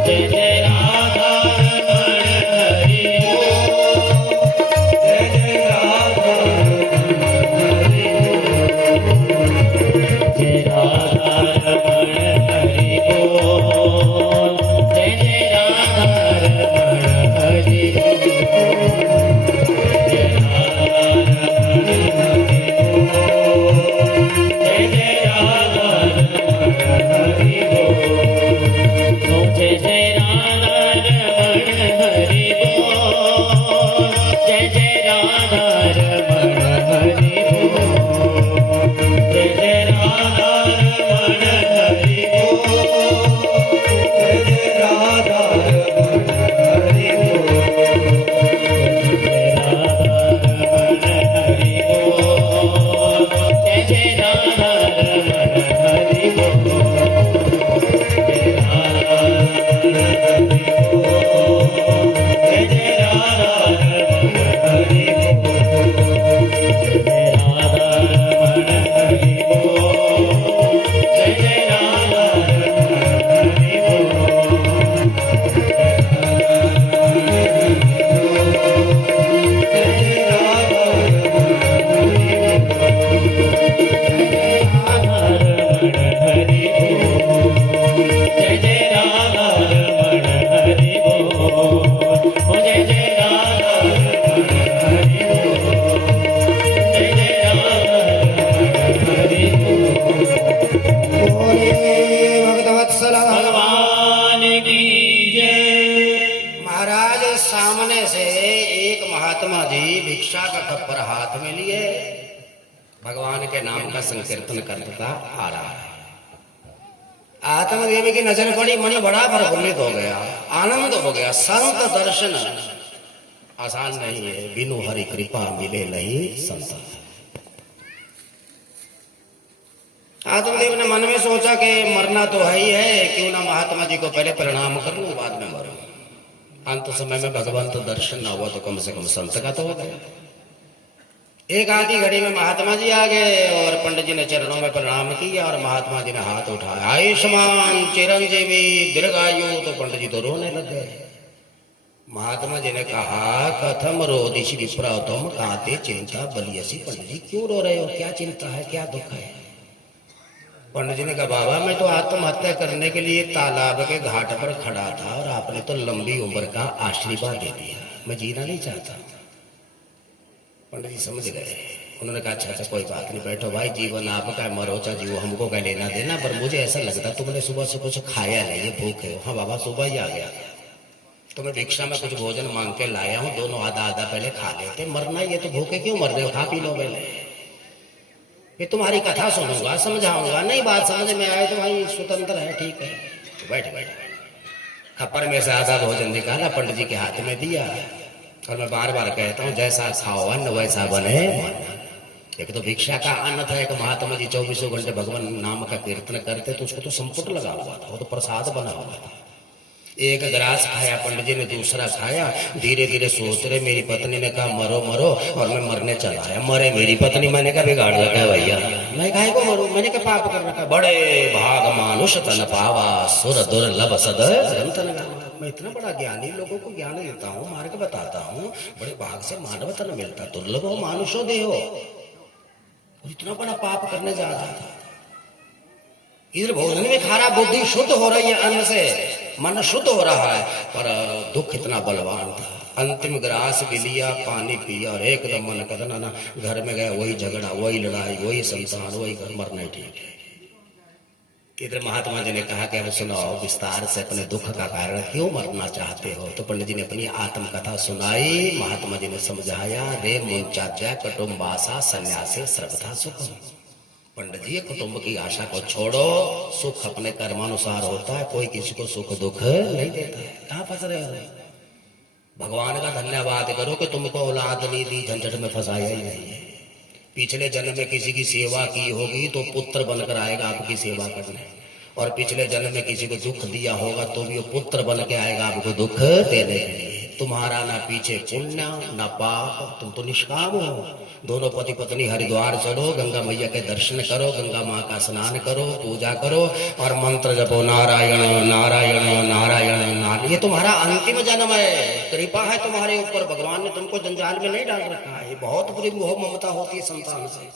जय जय राधा रमण हरि बोल। जय जय राधा रमण हरि बोल। जय राधा रमण हरि बोल। जय जय राधा रमण हरि बोल। जय राधा रमण हरि बोल। जय जय राधा रमण हरि बोल। ओ जय जय राधा रमण हरि बोल। जय जय राधा रमण हरि बोल। जय जय राधा रमण हरि बोल। जय जय राधा रमण हरि बोल। जय राधा रमण हरि बोल। जय जय राधा रमण हरि बोल। जय राधा रमण हरि बोल। जय जय राधा रमण हरि बोल। जय राधा रमण हरि बोल। जय जय राधा रमण हरि बोल। जय जय राधा रमण हरि बोल। जय जय राधा रमण हरि बोल। जय जय राधा रमण हरि बोल। बोले भगवत्सल भगवान की जय। महाराज सामने से एक महात्मा जी भिक्षा का खप्पर हाथ में लिए भगवान के नाम का संकीर्तन करता आ रहा है। आत्मदेव की नजर पड़ी, मन बड़ा प्रफुल्लित हो गया, आनंद हो गया। संत दर्शन आसान नहीं है, बिनु हरि कृपा मिले नहीं संत। आत्मदेव ने मन में सोचा कि मरना तो है ही है, क्यों ना महात्मा जी को पहले प्रणाम कर लूं, बाद में मरूं। अंत समय में भगवान तो दर्शन ना हुआ तो कम से कम संत का तो हो गया। एक आधी घड़ी में महात्मा जी आ गए और पंडित जी ने चरणों में प्रणाम किया और महात्मा जी ने हाथ उठाया, आयुष्मान चिरंजीवी दीर्घायु। तो पंडित जी तो रोने लग गए। महात्मा जी ने कहा, कथम रोदिश विप्र तुम काते चिंता बलियसी। पंडित जी क्यों रो रहे हो, क्या चिंता है, क्या दुख है? पंडित जी ने कहा, बाबा मैं तो आत्महत्या करने के लिए तालाब के घाट पर खड़ा था और आपने तो लंबी उम्र का आशीर्वाद दे दिया, मैं जीना नहीं चाहता। पंडित जी समझ गए। उन्होंने कहा, अच्छा कोई बात नहीं, बैठो भाई, जीवन आपका, मरो चाहे जीवो, हमको क्या लेना देना। पर मुझे ऐसा लगता तुमने सुबह से कुछ खाया नहीं है, भूखे हो। हाँ बाबा, सुबह ही आ गया, तो मैं भिक्षा में कुछ भोजन मांग के लाया हूँ, दोनों आधा आधा पहले खा लेते। मरना ये तो भूखे क्यों मर रहे हो, खा पी लो पहले, फिर तुम्हारी कथा सुनूंगा, समझाऊंगा। नहीं बात समझ में आए तो भाई स्वतंत्र है, ठीक है। तो बैठ बैठ खप्पर में से आधा भोजन निकाला, पंडित जी के हाथ में दिया। और मैं बार बार कहता हूँ, जैसा खाओ अन्न वैसा बने। एक तो भिक्षा का अन्न था, एक महात्मा जी 24 घंटे भगवान नाम का कीर्तन करते, तो उसको तो संपुट लगा हुआ था, वो तो प्रसाद बना हुआ था। एक गिलास खाया पंडित जी ने, दूसरा खाया, धीरे धीरे सोच रहे, मेरी पत्नी ने कहा मरो मरो, और मैं मरने चला आया। मरे मेरी पत्नी, मैंने कहा बिगाड़ रखा है भैया, मैं काहे को मरूं, मैंने क्या पाप कर रखा है। बड़े भाग मानुष तन पावा, सुर दुर्लभ सद ग्रंथ लगावा। मैं इतना बड़ा ज्ञानी, लोगों को ज्ञान देता हूँ, मार्ग बताता हूँ, बड़े भाग से मानव तन मिलता, दुर्लभ हो मानुषो देहो, इतना बड़ा पाप करने जा रहा था। इधर भोजन में खा रहा, बुद्धि शुद्ध हो रही है अन्न से, मन शुद्ध हो रहा है, पर दुख इतना बलवान था। अंतिम ग्रास भी लिया, पानी पिया, और एकदम मन करना ना, घर में गया वही झगड़ा, वही लड़ाई, वही संतान, वही घर, मरना ठीक है। इधर महात्मा जी ने कहा कि अब सुनाओ विस्तार से अपने दुख का कारण, क्यों मरना चाहते हो। तो पंडित जी ने अपनी आत्मकथा सुनाई। महात्मा जी ने समझाया, रे मुंचाज्या कुटुम्बासा सन्यासी श्रद्धा सुख। पंडित जी, कुटुंब की आशा को छोड़ो, सुख अपने कर्मानुसार होता है, कोई किसी को सुख दुख नहीं देता है। कहाँ फंस रहे हो। भगवान का धन्यवाद करो कि तुमको औलाद नहीं दी, झंझट में फंसाया ही नहीं है। पिछले जन्म में किसी की सेवा की होगी तो पुत्र बनकर आएगा आपकी सेवा करने, और पिछले जन्म में किसी को दुख दिया होगा तो भी वो पुत्र बन के आएगा आपको दुख देने के लिए। तुम्हारा ना पीछे पुण्य ना पाप, तुम तो निष्काम हो। दोनों पति पत्नी हरिद्वार चलो, गंगा मैया के दर्शन करो, गंगा माँ का स्नान करो, पूजा करो, और मंत्र जपो, नारायण नारायण नारायण नारायण। ये तुम्हारा अंतिम जन्म है, कृपा है तुम्हारे ऊपर, भगवान ने तुमको जंजाल में नहीं डाल रखा है। बहुत बुरी मोह ममता होती है संतान से।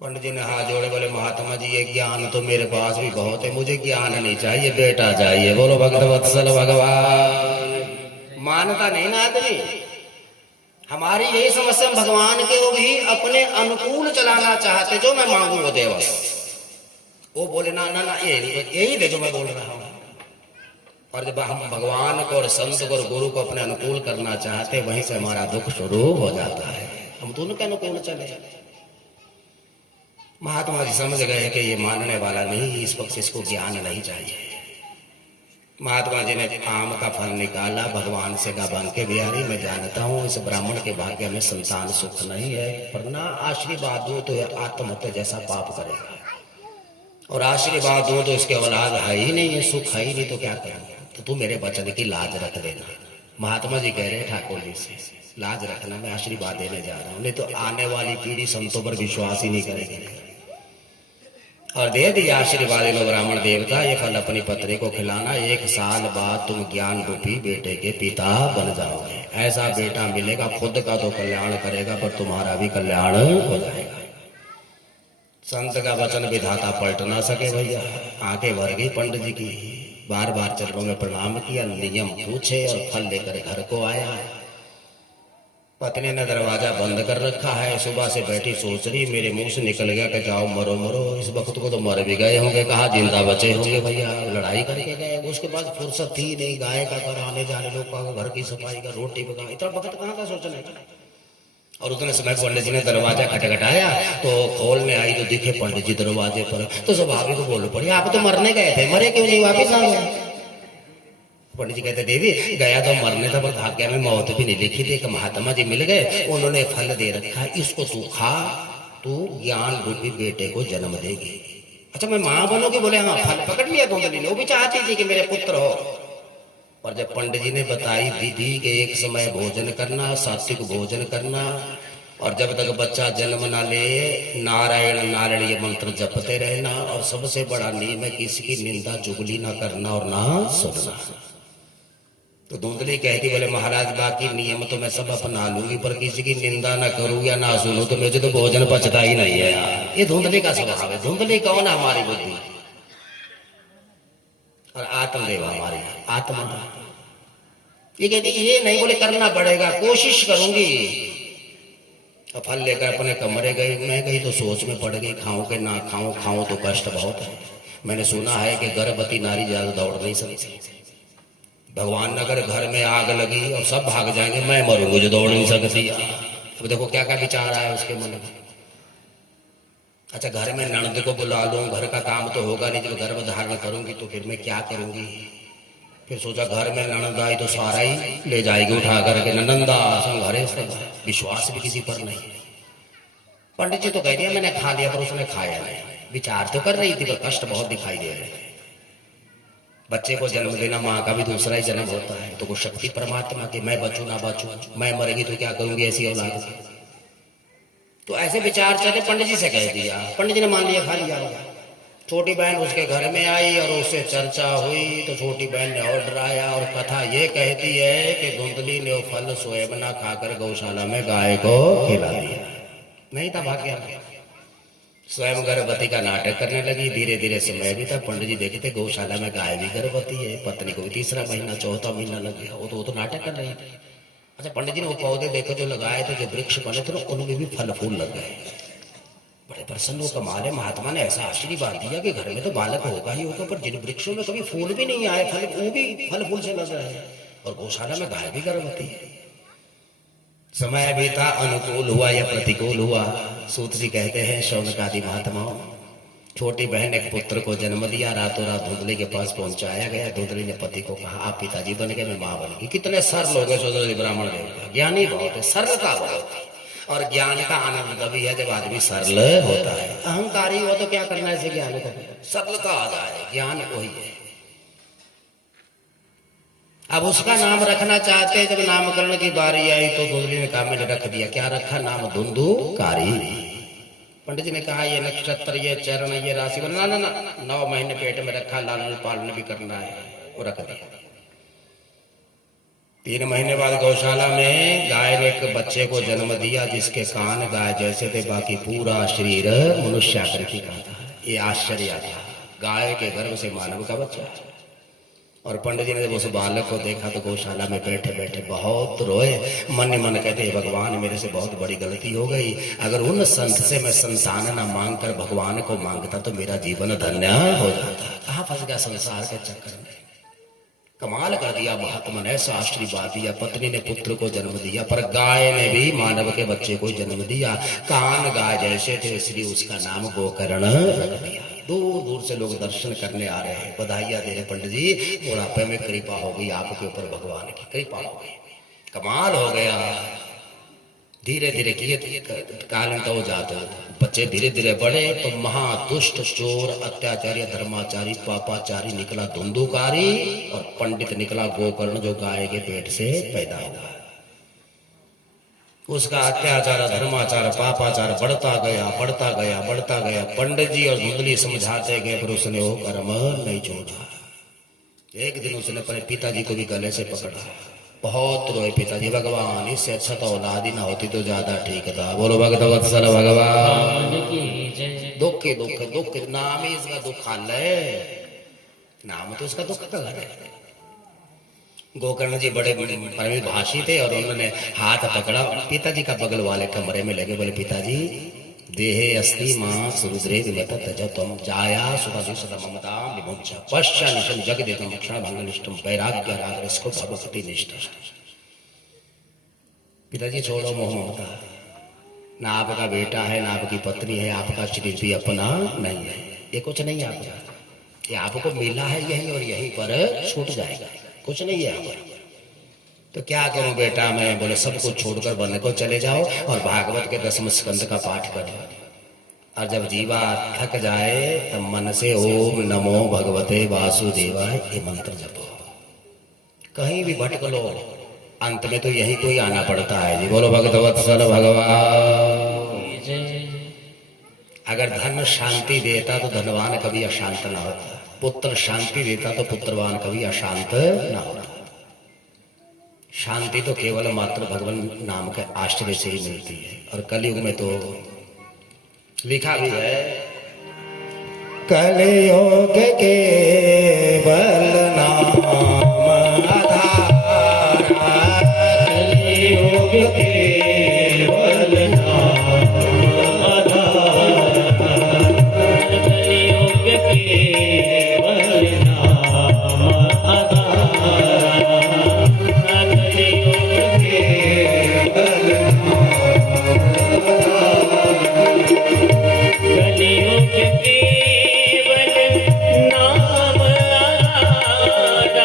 पंडित जी ने हाथ जोड़े, बोले महात्मा जी ये ज्ञान तो मेरे पास भी बहुत है, मुझे ज्ञान नहीं चाहिए, बेटा चाहिए। बोलो भक्त वत्सल भगवान। मानता नहीं ना आदमी। हमारी यही समस्या, भगवान के वो भी अपने अनुकूल चलाना चाहते, जो मैं मांगू वो दे बस। वो बोले ना ना ना, यही दे जो मैं बोल रहा हूँ। और जब हम भगवान को और संत को और गुरु को अपने अनुकूल करना चाहते, वहीं से हमारा दुख शुरू हो जाता है। हम दोनों के अनुकूल चले। महात्मा जी समझ गए कि ये मानने वाला नहीं, इस वक्त इसको ज्ञान नहीं चाहिए। महात्मा जी ने आम का फल निकाला, भगवान से कहा, बांके बिहारी मैं जानता हूँ इस ब्राह्मण के भाग्य में संतान सुख नहीं है, पर ना आशीर्वाद दो तो आत्महत्या जैसा पाप करेगा, और आशीर्वाद दो तो इसके औलाद है ही नहीं है, सुख है ही नहीं, तो क्या करूँ, तो तू मेरे वचन की लाज रख देना। महात्मा जी कह रहे ठाकुर जी से, लाज रखना, मैं आशीर्वाद देने जा रहा हूँ, नहीं तो आने वाली पीढ़ी संतों पर विश्वास ही नहीं करेगी। और दे दिया आशीर्वाद लो ब्राह्मण देवता, ये फल अपनी पत्नी को खिलाना, 1 साल बाद तुम ज्ञान रूपी बेटे के पिता बन जाओगे। ऐसा बेटा मिलेगा, खुद का तो कल्याण करेगा पर तुम्हारा भी कल्याण हो जाएगा। संत का वचन विधाता पलट ना सके भैया। आंखें भर गई पंडित जी की, बार बार चरणों में प्रणाम किया, नियम पूछे और फल लेकर घर को आया। पत्नी ने दरवाजा बंद कर रखा है, सुबह से बैठी सोच रही, मेरे मुंह से निकल गया कि जाओ मरो मरो, इस वक्त को तो मर भी गए होंगे, कहा जिंदा बचे होंगे भैया, लड़ाई करके गए। उसके बाद फुर्सत थी नहीं, गाय का घर, आने जाने लोग का, घर की सफाई का, रोटी पका, इतना वक्त कहाँ का सोचने का। और उतने समय पंडित जी ने दरवाजा खटखटाया तो खोलने आई तो दिखे पंडित जी दरवाजे पर, तो स्वाभाविक को बोल पड़ी, आप तो मरने गए थे, मरे क्यों नहीं वापिस आ गए। पंडित जी कहते, देवी गया तो मरने था, पर भाग्य में मौत भी नहीं लिखी थी। एक महात्मा जी मिल गए, उन्होंने फल दे रखा है, इसको तू खा, तू ज्ञान रूपी बेटे को जन्म देगी। अच्छा मैं माँ बनोगी, बोले हाँ। फल पकड़ लिया धुंधली ने, वो भी चाहती थी कि मेरे पुत्र हो। पर जब पंडित जी ने बताई विधि के एक समय भोजन करना, सात्विक भोजन करना, और जब तक बच्चा जन्म ना ले नारायण नारायण ये मंत्र जपते रहना, और सबसे बड़ा नियम है किसी की निंदा चुगली ना करना और ना सुनना। तो धुंधली कहती, बोले महाराज बाकी नियम तो मैं सब अपना लूंगी, पर किसी की निंदा ना करूँ या ना सुनूं तो मुझे तो भोजन पचता ही नहीं है यार। ये धुंधली का स्वभाव है। धुंधली कौन है? हमारी बुद्धि और आत्मदेव हमारी आत्मा। ये कहती ये नहीं, बोले करना पड़ेगा, कोशिश करूंगी। अब फल लेकर अपने कमरे गई, मैं गई तो सोच में पड़ गई, खाऊं के ना खाऊं, खाऊं तो कष्ट बहुत है। मैंने सुना है कि गर्भवती नारी ज्यादा दौड़ नहीं सकती। भगवान अगर घर में आग लगी और सब भाग जाएंगे, मैं मरूंगी जो दौड़ नहीं सकती। अब देखो क्या क्या विचार आया उसके मन में। अच्छा घर में ननद को बुला लूं, घर का काम तो होगा नहीं, जब गर्भ धारण करूंगी तो फिर मैं क्या करूंगी। फिर सोचा घर में ननद आई तो सारा ही ले जाएगी उठा करके, ननंदा घरे से, विश्वास भी किसी पर नहीं। पंडित जी तो कह दिया मैंने खा लिया, पर उसने खाया नहीं। विचार तो कर रही थी पर कष्ट बहुत दिखाई दे रहे थे। बच्चे को जन्म देना माँ का भी दूसरा ही जन्म होता है, तो वो शक्ति परमात्मा की, मैं बचूं ना बचूं, मैं मरेगी तो क्या करूंगी ऐसी औलाद से। तो ऐसे विचार चले, पंडित जी से कह दिया, पंडित जी ने मान लिया, खा लिया। छोटी बहन उसके घर में आई और उससे चर्चा हुई, तो छोटी बहन ने और डराया, और कथा ये कहती है कि धुंधली ने वो फल स्वयं ना खाकर गौशाला में गाय को खिला दिया। नहीं था भाग्य, स्वयं गर्भवती का नाटक करने लगी। धीरे धीरे समय भी था, पंडित जी देखते गौशाला में गाय भी गर्भवती है, पत्नी को भी तीसरा महीना चौथा महीना लग गया। वो तो नाटक कर रही थी। अच्छा, पंडित जी ने वो पौधे देखो जो लगाए थे, जो वृक्ष बने थे, उनमें भी फल फूल लग गए। बड़े प्रसन्न वो कमाल है, महात्मा ने ऐसा आशीर्वाद दिया कि घर में तो बालक होगा ही होगा, पर जिन वृक्षों में कभी फूल भी नहीं आए, फल वो भी फल फूल से लग रहे हैं, और गौशाला में गाय भी गर्भवती है। समय बीता, अनुकूल हुआ या प्रतिकूल हुआ। सूत जी कहते हैं, शौनकादि महात्माओं, छोटी बहन एक पुत्र को जन्म दिया, रातों रात धुंधली के पास पहुंचाया गया। धुंधली ने पति को कहा, आप पिताजी बन गए, मैं माँ बन गई। कितने सरल हो गए सोदरी ब्राह्मण देवता, ज्ञानी बहुत है, सरलता बहुत है। और ज्ञान का आनंद भी है जब आदमी सरल होता है। अहंकारी हो तो क्या करना है, ज्ञान को सरलता आ जाए, ज्ञान वही है। अब उसका नाम रखना चाहते, जब नामकरण की बारी आई तो धुंधली ने कहा मैंने रख दिया। क्या रखा? नाम धुंधुकारी। पंडित जी ने कहा ये नक्षत्र, ये चरण, ये राशि, ना ना ना, 9 महीने पेट में रखा, लालन पालन भी करना है, वो रख दिया। 3 महीने बाद गौशाला में गाय ने एक बच्चे को जन्म दिया, जिसके कान गाय जैसे थे, बाकी पूरा शरीर मनुष्याकृति का था। ये आश्चर्य था, गाय के गर्भ से मानव का बच्चा। और पंडित जी ने जब उस बालक को देखा तो गौशाला में बैठे बैठे बहुत रोए। मन ही मन कहते, भगवान मेरे से बहुत बड़ी गलती हो गई, अगर उन संत से मैं संतान न मांग कर भगवान को मांगता तो मेरा जीवन धन्य हो जाता। कहाँ फंस गया संसार के चक्कर में। कमाल कर दिया महात्मा ने, ऐसा आशीर्वाद दिया। पत्नी ने पुत्र को जन्म दिया, पर गाय ने भी मानव के बच्चे को जन्म दिया। कान गाय जैसे थे, इसलिए उसका नाम गोकर्ण रख दिया। दूर दूर से लोग दर्शन करने आ रहे हैं, बधाइयां दे रहे, पंडित जी बुढ़ापे में कृपा हो गई आपके ऊपर, भगवान की कृपा हो गई, कमाल हो गया। धीरे धीरे किए कालन तो जाते, बच्चे धीरे धीरे बढ़े तो महादुष्ट चोर अत्याचारी धर्माचारी पापाचारी निकला धुंधुकारी, और पंडित निकला गोकर्ण, जो गाय के पेट से पैदा हुआ। उसका अत्याचार धर्माचार पापाचार बढ़ता गया बढ़ता गया बढ़ता गया। पंडित जी और धुंधली समझाते गए, पर उसने वो कर्म नहीं छोड़ा। एक दिन उसने अपने पिताजी को भी गले से पकड़ा, बहुत रोए पिताजी, भगवान इससे अच्छा तो औलाद ही ना होती तो ज्यादा ठीक था। बोलो भगत वत्सल भगवान की जय। दुख के दुख दुख, नाम ही इसका दुखालय, नाम तो इसका दुख का घर है। गोकर्ण जी बड़े भाषी थे, और उन्होंने हाथ पकड़ा, पिताजी का बगल वाले कमरे में लगे, बोले पिताजी देहे अस्ति मां सुरुद्रे विमतत जतम जाया सुखदि सदा ममता विमुच्य पश्चानिशं जगदेकं क्षण भंगनिष्ठम वैराग्य रागरसको भगवती निष्ठ। पिताजी छोड़ो मोह ममता, ना आपका बेटा है ना आपकी पत्नी है, आपका शरीर भी अपना नहीं है, ये कुछ नहीं आपका, ये आपको मिला है यही और यहीं पर छूट जाएगा, कुछ नहीं है हमारा। तो क्या करूं बेटा मैं? बोले सब कुछ छोड़कर वन को चले जाओ और भागवत के 10वें स्कंद का पाठ करो, और जब जीवा थक जाए तब मन से ओम नमो भगवते वासुदेवाय ये मंत्र जपो। कहीं भी भटक लो, अंत में तो यही कोई आना पड़ता है जी। बोलो भगवत्सल भगवान। अगर धन शांति देता तो धनवान कभी अशांत ना होता, पुत्र शांति देता तो पुत्रवान कभी अशांत ना होता। शांति तो केवल मात्र भगवान नाम के आश्रय से ही मिलती है, और कलयुग में तो लिखा भी है, कलयुग केवल नाम आधार, कलयुग केवल नाम आधार, कलयुग केवल नाम आधार, कलयुग केवल नाम आधार,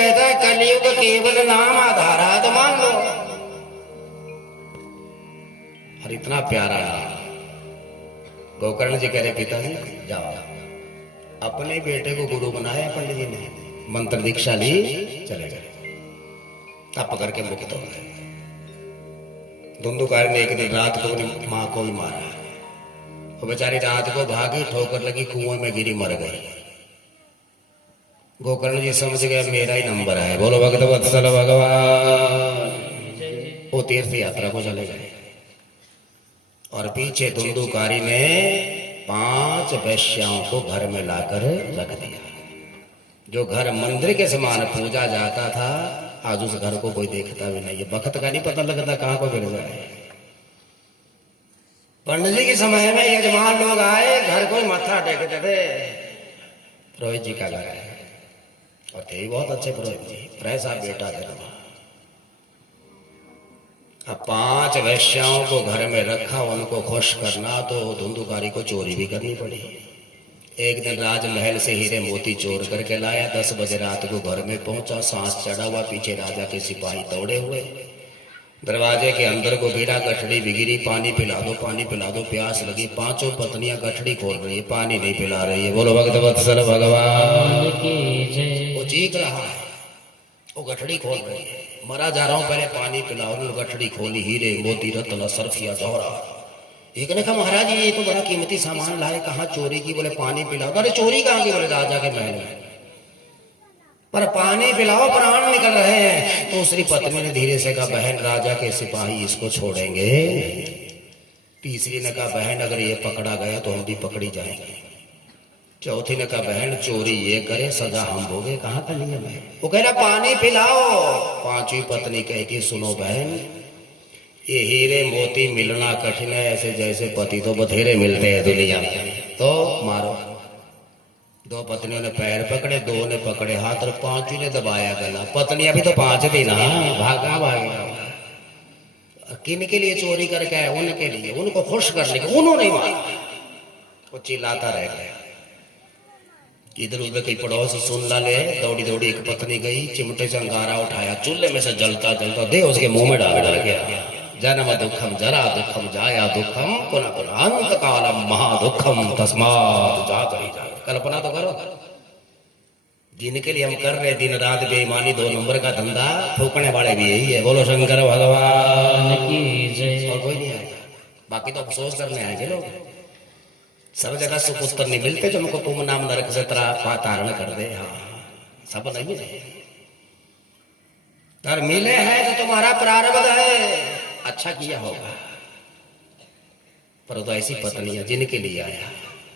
कहता है कलयुग केवल नाम आधारा, तो मान लो। और इतना प्यारा गोकर्ण जी कह रहे पिताजी जाओ, अपने बेटे को गुरु बनाया पंडित जी ने, मंत्र दीक्षा ली, चले गए, तप करके मुक्त हो गए। धुंधुकार ने एक दिन रात को अपनी माँ को भी मारा, वो बेचारी रात को भागी, ठोकर लगी, कुएं में गिरी, मर गई। गोकर्ण जी समझ गए मेरा ही नंबर है, बोलो भक्त वत्सल भगवान। वो तीर्थ यात्रा को चले गए और पीछे धुंधुकारी ने 5 वैश्याओं को घर में लाकर रख दिया। जो घर मंदिर के समान पूजा जाता था, आज उस घर को कोई देखता भी नहीं है। वक्त का नहीं पता लगता कहां को गिर जाए। पंडित जी के समय में यजमान लोग आए, घर को माथा टेकते थे। पुरोहित जी का घर है और थे बहुत अच्छे पुरोहित जी, ऐसा बेटा थे। अब 5 वैश्याओं को घर में रखा, उनको खुश करना तो धुंधुकारी को चोरी भी करनी पड़ी। एक दिन राजमहल से हीरे मोती चोर करके लाया। 10 बजे रात को घर में पहुंचा, सांस चढ़ा हुआ, पीछे राजा के सिपाही दौड़े हुए, दरवाजे के अंदर को गिरा, गठड़ी बिगिरी, पानी पिला दो, पानी पिला दो, प्यास लगी। 5 पत्नियां गठड़ी खोल रही है, पानी नहीं पिला रही है। बोलो भक्त वत्सल भगवान की जय। वो चीख रहा है, वो गठड़ी खोल रही है, मरा जा रहा हूं, पहले पानी पिलाओ। गठड़ी खोली, हीरे मोती रत्न सरफिया जौहरा। एक ने कहा महाराज ये तो बड़ा कीमती सामान लाए, कहाँ चोरी की? बोले पानी पिलाओ। अरे चोरी कहाँ की? बोले राजा के महल में। पर पानी पिलाओ, प्राण निकल रहे हैं। तो उसकी पत्नी ने धीरे से कहा बहन राजा के सिपाही इसको छोड़ेंगे। तीसरी ने कहा बहन अगर ये पकड़ा गया तो हम भी पकड़ी जाएंगे। चौथी ने कहा बहन चोरी ये करे सजा हम भोगे। कहाँ का नियम है? वो कह रहा पानी पिलाओ। 5वीं पत्नी कहती सुनो बहन, ये हीरे मोती मिलना कठिन है, ऐसे जैसे पति तो बथेरे मिलते हैं दुनिया में, तो मारो। 2 पत्नियों ने पैर पकड़े, 2 ने पकड़े हाथ और 5वीं ने दबाया गला। पत्नी अभी तो 5 थी ना, भागा भागा। किन के लिए चोरी करके आए? उनके लिए, उनको खुश करने के। उन्होंने मारा, वो चिल्लाता रह गया। इधर उधर कई पड़ोस सुन ला ले, दौड़ी दौड़ी एक पत्नी गई, चिमटे से अंगारा उठाया, चूल्हे में से जलता जलता दे उसके मुंह में डाल गया। जन्म दुखम जरा दुखम जाया दुखम पुनः पुनः अंत कालम महादुखम तस्मात् जागरिता। कल्पना तो करो, जिनके लिए हम कर रहे दिन रात बेईमानी 2 नंबर का धंधा, ठोकने वाले भी यही है। बोलो शंकर भगवान की जय। और कोई नहीं आएगा, बाकी तो अफसोस करने आएंगे लोग। सब जगह सुपुत्र नहीं मिलते जो हमको तुम नाम नरक से तारण कर दे। हाँ सब नहीं मिले, पर मिले हैं तो तुम्हारा प्रारब्ध है, अच्छा किया होगा। पर तो ऐसी पत्नियां जिनके लिए आया,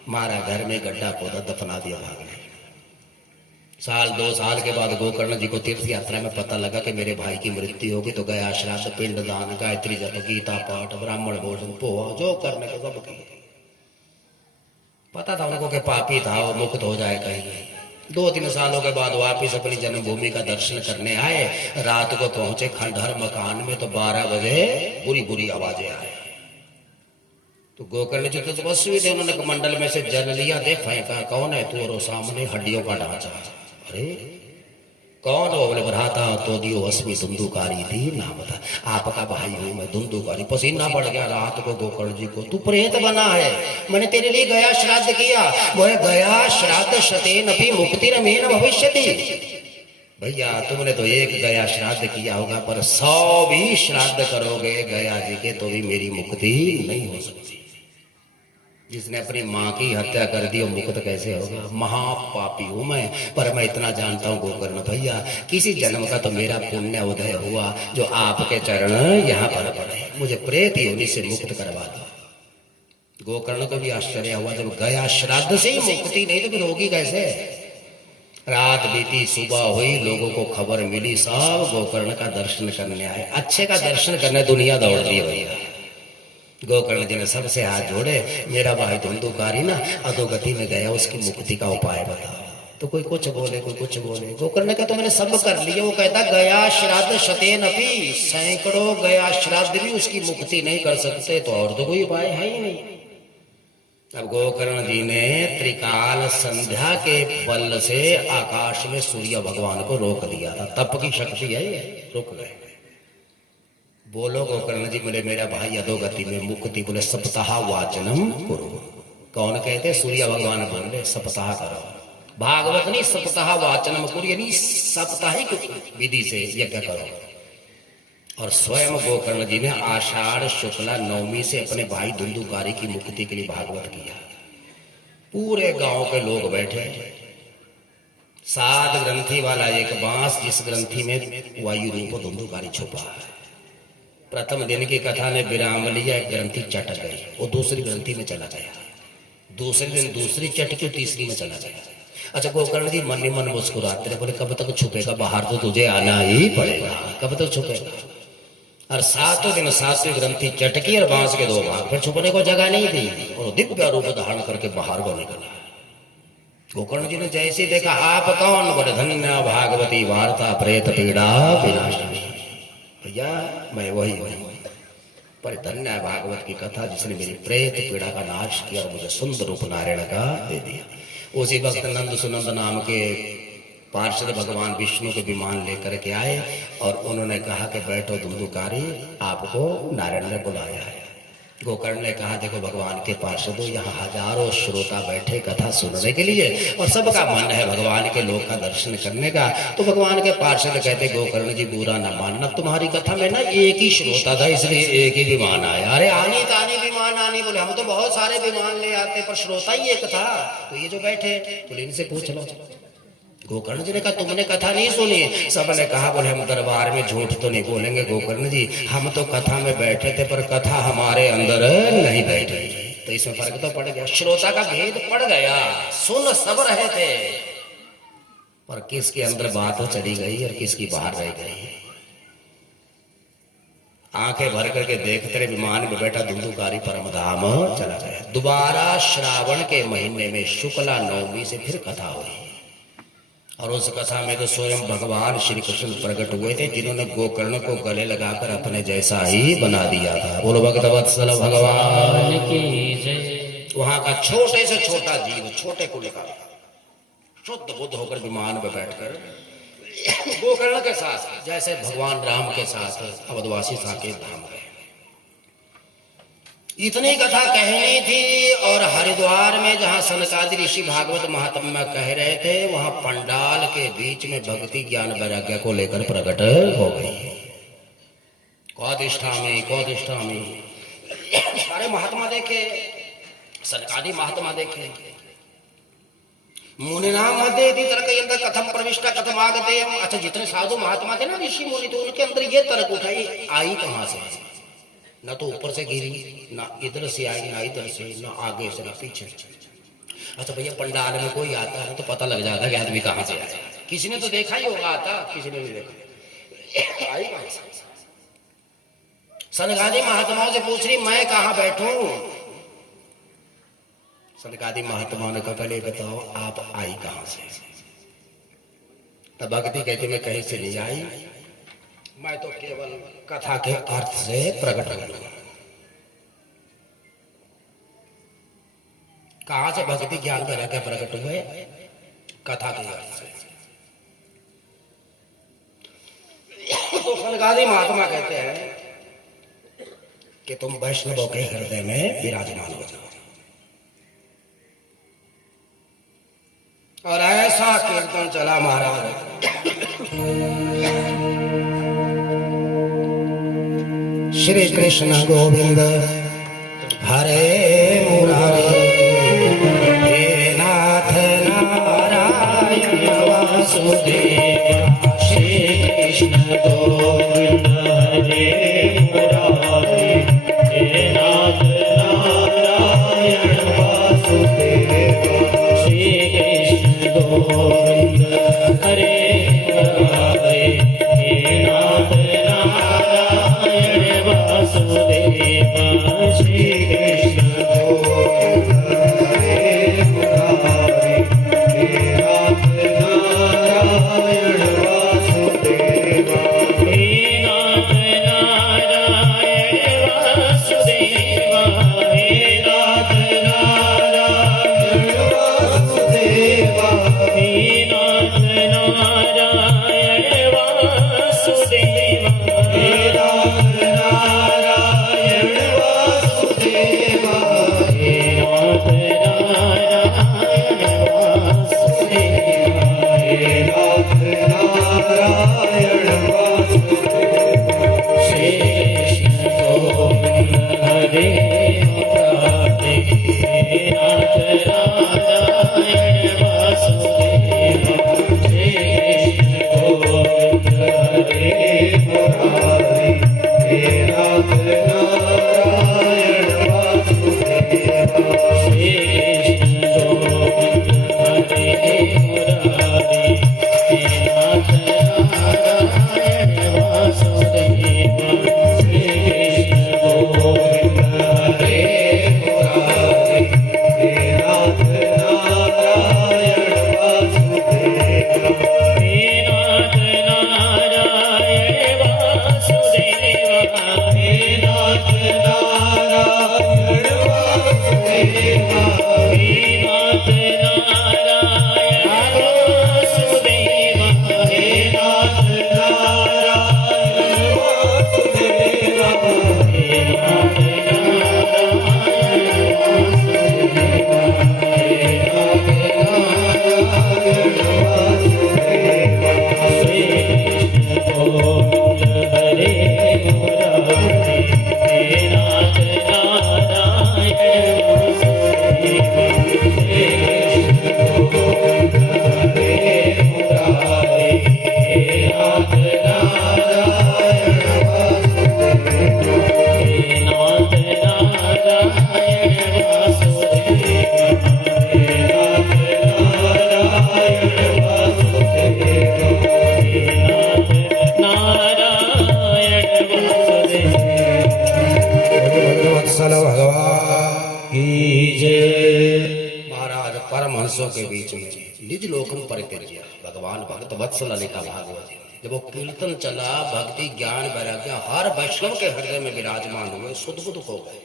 मारा, घर में गड्ढा खोदा, दफना दिया, भागने। 1-2 साल के बाद गोकर्ण जी को तीर्थ यात्रा में पता लगा कि मेरे भाई की मृत्यु होगी, तो गया श्राद्ध, पिंडदान, गायत्री जप, गीता पाठ, ब्राह्मण भोजन, पोहा, जो करने को सब किया। पता था उनको कि पापी था, वो मुक्त हो जाए कहीं। 2-3 सालों के बाद वापिस अपनी जन्मभूमि का दर्शन करने आए। रात को पहुंचे खंडहर मकान में, तो 12 बजे बुरी बुरी आवाजें आए। तो गोकर्ण जी तो तपस्वी थे, उन्होंने कमंडल में से जल लिया, दे फेंका। कौन है तू? और सामने हड्डियों का ढांचा। अरे कौन हो? बोले भ्राता तो दियो अस्मी धुंधुकारी थी, ना बता आपका भाई हूं मैं धुंधुकारी। पसीना पड़ गया रात को गोकर्ण जी को। तू प्रेत बना है, मैंने तेरे लिए गया श्राद्ध किया। बोले गया श्राद्ध शतेन अपि मुक्तिरमेन भविष्यति। भैया तुमने तो एक गया श्राद्ध किया होगा, पर 100 भी श्राद्ध करोगे गया जी के तो भी मेरी मुक्ति नहीं हो सकती। जिसने अपनी माँ की हत्या कर दी वो मुक्त कैसे होगा? महापापी हूं मैं, पर मैं इतना जानता हूं गोकर्ण भैया, किसी जन्म का तो मेरा पुण्य उदय हुआ जो आपके चरण यहाँ पर पड़े, मुझे प्रेत योनि से मुक्त करवा दो। गोकर्ण को भी आश्चर्य हुआ, जब गया श्राद्ध से ही मुक्ति नहीं तो फिर होगी कैसे? रात बीती, सुबह हुई, लोगों को खबर मिली, सब गोकर्ण का दर्शन करने आए। अच्छे का दर्शन करने दुनिया दौड़ रही है भैया। गोकर्ण जी ने सबसे हाथ जोड़े, मेरा भाई धुंधुकारी ना अधोगति में गया, उसकी मुक्ति का उपाय बताओ। तो कोई कुछ बोले, कोई कुछ बोले। गोकर्ण का तो मैंने सब कर लिया। वो कहता गया श्राद्ध शतेन अपि, सैकड़ों गया श्राद्ध भी उसकी मुक्ति नहीं कर सकते, तो और तो कोई उपाय है ही नहीं। अब गोकर्ण जी ने त्रिकाल संध्या के बल से आकाश में सूर्य भगवान को रोक दिया था। तप की शक्ति है ये, रुक गए। बोलो गोकर्ण जी बोले मेरा भाई अधोगति में मुक्ति, बोले सप्ताह वाचनम करो। कौन कहते? सूर्य भगवान बोले सप्ताह करो। भागवत नहीं, सप्ताह वाचनम करो, यानी साप्ताहिक विधि से यज्ञ करो। और स्वयं गोकर्ण जी ने आषाढ़ शुक्ला नवमी से अपने भाई धुंधुकारी की मुक्ति के लिए भागवत किया। पूरे गांव के लोग बैठे, 7 ग्रंथि वाला एक बांस, जिस ग्रंथि में वायु रूप धुंधुकारी छुपा है। प्रथम दिन की कथा ने विराम लिया, एक ग्रंथि चट गई, वो दूसरी ग्रंथि में चला गया। दूसरे दिन दूसरी चटकी, तीसरी में चला गया। अच्छा, गोकर्ण जी मन ही मन मुस्कुराते रहे, बोले कब तक छुपेगा, बाहर तो तुझे आना ही पड़ेगा, कब तक छुपेगा। और 7 दिन 7 ग्रंथि चटकी और बांस के 2 भाग, फिर छुपने को जगह नहीं दी और दिव्य रूप धारण करके बाहर को निकला। गोकर्ण जी ने जैसे देखा, आप कौन? बोले धन्य भागवती वार्ता प्रेत पीड़ा विनाशिनी। भैया मैं वही पर धन्य है भागवत की कथा जिसने मेरी प्रेत पीड़ा का नाश किया और मुझे सुंदर रूप नारायण का दे दिया। उसी वक्त नंद सुनंद नाम के पार्षद भगवान विष्णु के विमान लेकर के आए और उन्होंने कहा कि बैठो धुंधुकारी, आपको नारायण ने बुलाया है। गोकर्ण ने कहा देखो भगवान के पार्षदों, यहाँ हजारों श्रोता बैठे कथा सुनने के लिए और सबका मन है भगवान के लोक का दर्शन करने का। तो भगवान के पार्षद कहते गोकर्ण जी बुरा ना मानना, तुम्हारी कथा में ना एक ही श्रोता था इसलिए एक ही विमान आया। अरे आनी तानी विमान आनी, बोले हम तो बहुत सारे विमान ले आते पर श्रोता ही एक था। तो ये जो बैठे बोले इनसे पूछ लो। गोकर्ण जी ने कहा तुमने कथा नहीं सुनी? सबने कहा बोले हम दरबार में झूठ तो नहीं बोलेंगे गोकर्ण जी, हम तो कथा में बैठे थे पर कथा हमारे अंदर नहीं बैठी। तो इसमें फर्क तो पड़ गया, श्रोता का भेद पड़ गया। सुन सब रहे थे पर किसके अंदर बात तो चली गई और किसकी बाहर रह गई। आंखें भर करके देखते रहे, विमान में बैठा धुंधुकारी परम धाम चला गया। दोबारा श्रावण के महीने में शुक्ला नवमी से फिर कथा हुई और उस कथा में तो स्वयं भगवान श्री कृष्ण प्रकट हुए थे, जिन्होंने गोकर्ण को गले लगाकर अपने जैसा ही बना दिया था। बोलो भक्त वत्सल भगवान की जय। वहां का छोटे से छोटा जीव, छोटे को निकाला, शुद्ध बुद्ध होकर विमान में बैठकर गोकर्ण के साथ जैसे भगवान राम के साथ अवधवासी साकेत धाम गए। इतनी कथा कहनी थी और हरिद्वार में जहां सनकादि ऋषि भागवत महात्मा कह रहे थे, वहां पंडाल के बीच में भक्ति ज्ञान वैराग्य को लेकर प्रकट हो गई। कौदिष्ठामी कौदिष्ठामी, सारे महात्मा देखे, सनकादि महात्मा देखे। मुनिनाम मध्य तर्क कथम प्रविष्टा कथम आगते। अच्छा, जितने साधु महात्मा थे ना ऋषि मुनि थे, उनके अंदर ये तर्क उठाई आई कहां से? ना तो ऊपर से गिरी, ना इधर से आई, ना इधर से, ना आगे से, ना पीछे। अच्छा भैया, पंडाल में कोई आता है तो पता लग जाता है कि आदमी कहां से आया। किसी ने तो देखा ही होगा आता, किसी ने नहीं देखा। आई कहां से? सनकादि महात्माओं से पूछ रही मैं कहां बैठूं? सनकादि महात्माओं ने कहा पहले बताओ आप आई कहां से? तब भक्ति कहती मैं कहीं से नहीं आई, मैं तो केवल कथा के अर्थ से प्रकट हुआ। कहां से भक्ति ज्ञान में रहकर प्रकट हुए? कथा के अर्थ से। तो सनकादि महात्मा कहते हैं कि तुम वैष्णवों के हृदय में विराजमान हो जाओ। और ऐसा कीर्तन चला महाराज, श्री कृष्ण गोविंद हरे मुरारी, हे नाथ नारायण वासुदेव। श्री कृष्ण गोविंद हरे मुरारी, हे नाथ नारायण वासुदेव। श्री कृष्ण गोविंद हरे मुरारी, हे नाथ नारायण वासुदेव। श्री कृष्ण गोविंद हरे मुरारी, हे नाथ नारायण वासुदेव। हे नाथ नारायण वासुदेव, हे नाथ नारायण नाथ नारायण वासुदेव हे नाथ नारायण वासुदेव हे नाथ नारायण वासुदेव हे नाथ नारायण वासुदेव श्रीकृष्ण गोविंद हरे मुरारी हे नाथ नारायण वासुदेव श्रीकृष्ण गोविंद हरे मुरारी हे नाथ नारायण वासुदेव हे नाथ नारायण वासुदेव हे नाथ नारायण वासुदेव हे नाथ नारायण वासुदेव वत्सल भगवान की जय। महाराज परमहंसों के बीच में निज लोकम परित्यज्य भगवान भक्त वत्सल लिखा भागवत। जब वो कीर्तन चला भक्ति ज्ञान वैराग्य हर वैष्णव के हृदय में विराजमान हुए, शुद्ध बुद्ध हो गए।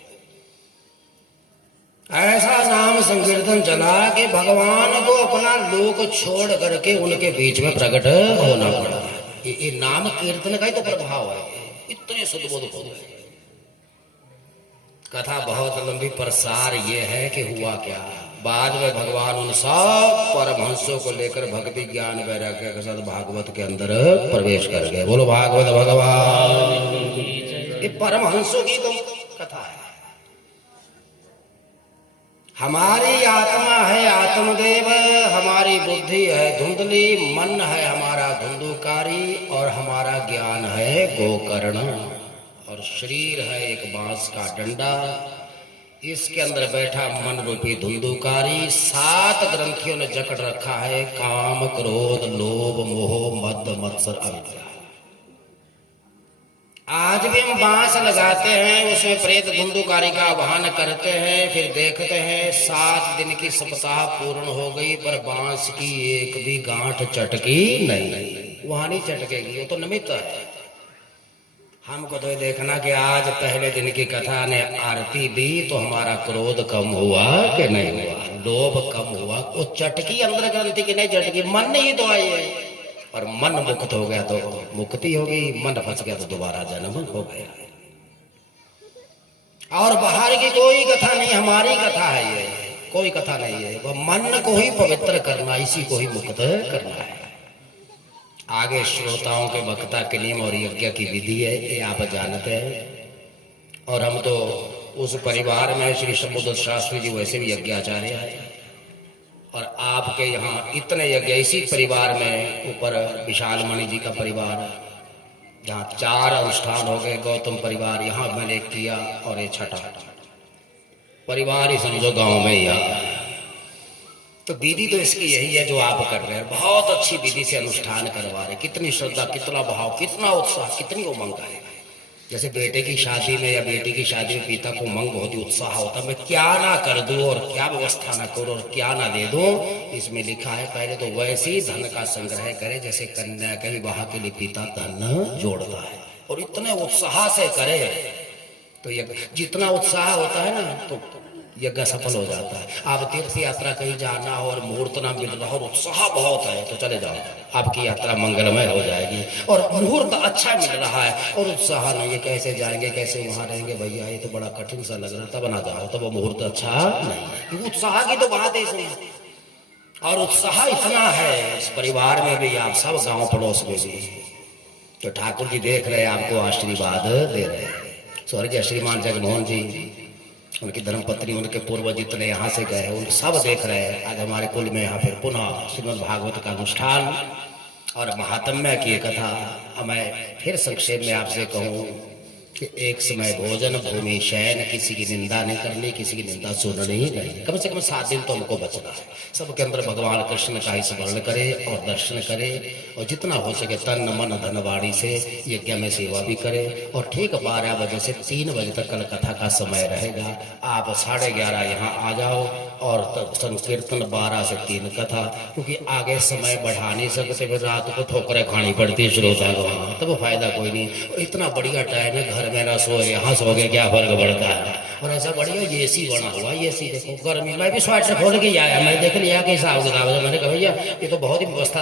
ऐसा नाम संकीर्तन चला कि भगवान को अपना लोक छोड़ करके उनके बीच में प्रकट होना पड़ा। ये नाम कीर्तन का ही तो प्रभाव है, इतने शुद्ध बुद्ध हो गए। कथा बहुत लंबी, पर सार ये है कि हुआ क्या। बाद में भगवान उन सब परमहंसों को लेकर भक्ति ज्ञान वैराग्य के साथ भागवत के अंदर प्रवेश कर गए। बोलो भागवत भगवान। ये परमहंसों की तो कथा है। हमारी आत्मा है आत्मदेव, हमारी बुद्धि है धुंधली, मन है हमारा धुंधुकारी और हमारा ज्ञान है गोकर्ण, और शरीर है एक बांस का डंडा। इसके अंदर बैठा मन रूपी धुंधुकारी 7 ग्रंथियों ने जकड़ रखा है, काम क्रोध लोभ मोह मद मत्सर अविद्या। आज भी हम बांस लगाते हैं, उसमें प्रेत धुंधुकारी का आह्वान करते हैं, फिर देखते हैं 7 दिन की सप्ताह पूर्ण हो गई पर बांस की एक भी गांठ चटकी नहीं। वहां नहीं चटकेगी, वो तो निमित्त है। हमको तो देखना कि आज पहले दिन की कथा ने आरती दी तो हमारा क्रोध कम हुआ कि नहीं हुआ, लोभ कम हुआ। वो चटकी अंदर ग्रंथि की नहीं चटकी, मन नहीं तो आई है। और मन मुक्त हो गया तो मुक्ति होगी, मन फंस गया तो दोबारा जन्म हो गया। और बाहर की कोई कथा नहीं, हमारी कथा है ये, कोई कथा नहीं है। वह मन को ही पवित्र करना, इसी को ही मुक्त करना है। आगे श्रोताओं के वक्ता के नियम और यज्ञ की विधि है, ये आप जानते हैं। और हम तो उस परिवार में श्री समुद्र शास्त्री जी वैसे भी यज्ञाचार्य है, और आपके यहाँ इतने यज्ञ इसी परिवार में ऊपर विशाल मणि जी का परिवार, जहाँ 4 अनुष्ठान हो गए। गौतम परिवार यहाँ मैंने किया, और ये छठा परिवार ही समझो गांव में ही आता है। तो विधि तो इसकी यही है जो आप कर रहे हैं, बहुत अच्छी विधि से अनुष्ठान करवा रहे। कितनी श्रद्धा, कितना भाव, कितना उत्साह, कितनी उमंग है। जैसे बेटे की शादी में या बेटी की शादी में पिता को उमंग बहुत ही उत्साह होता है, मैं क्या ना कर दूं और क्या व्यवस्था ना करूं और क्या ना दे दूं। इसमें लिखा है पहले तो वैसे ही धन का संग्रह करे जैसे कन्या के विवाह के लिए पिता धन जोड़ता है, और इतने उत्साह से करे तो जितना उत्साह होता है ना तो यज्ञ सफल हो जाता है। आप तीर्थ यात्रा कहीं जाना हो और मुहूर्त ना मिल रहा हो और उत्साह बहुत है तो चले जाओ, आपकी यात्रा मंगलमय हो जाएगी। और मुहूर्त अच्छा मिल रहा है और उत्साह नहीं है, कैसे जाएंगे कैसे वहां रहेंगे भैया, ये तो बड़ा कठिन सा लग रहा है, तब ना जाओ, तब वो मुहूर्त अच्छा नहीं है। उत्साह की तो बात है इसमें, और उत्साह इतना है इस परिवार में भी, आप सब गाँव पड़ोस में भी। तो ठाकुर जी देख रहे हैं, आपको आशीर्वाद दे रहे हैं। स्वर्गीय श्रीमान जगमोहन जी, उनकी धर्मपत्नी, उनके पूर्वज जितने यहाँ से गए उन सब देख रहे हैं। आज हमारे कुल में यहाँ फिर पुनः श्रीमद् भागवत का अनुष्ठान और महात्म्य की कथा। मैं फिर संक्षेप में आपसे कहूँ कि एक समय भोजन भूमि शयन, किसी की निंदा नहीं करनी, किसी की निंदा सुननी नहीं। कम से कम 7 दिन तो हमको बचना है। सबके अंदर भगवान कृष्ण का ही स्मरण करे और दर्शन करे, और जितना हो सके तन मन धन वाणी से यज्ञ में सेवा भी करे। और ठीक 12 बजे से 3 बजे तक कल कथा का समय रहेगा। आप 11:30 यहाँ आ जाओ, और तब संकीर्तन 12 से 3 कथा, क्योंकि आगे समय बढ़ा नहीं सकते, फिर रात को ठोकरें खानी पड़ती है श्रोता को, तब फायदा कोई नहीं। इतना बढ़िया टाइम है, घर में ना सोए यहाँ सो गए क्या फर्क पड़ता है। और ऐसा बढ़िया एसी बना हुआ एसी, देखो गर्मी, मैं भी स्वेटर खोल के ही आया, मैं देख लिया कि हिसाब किताब है। मैंने कहा भैया ये तो बहुत ही व्यवस्था,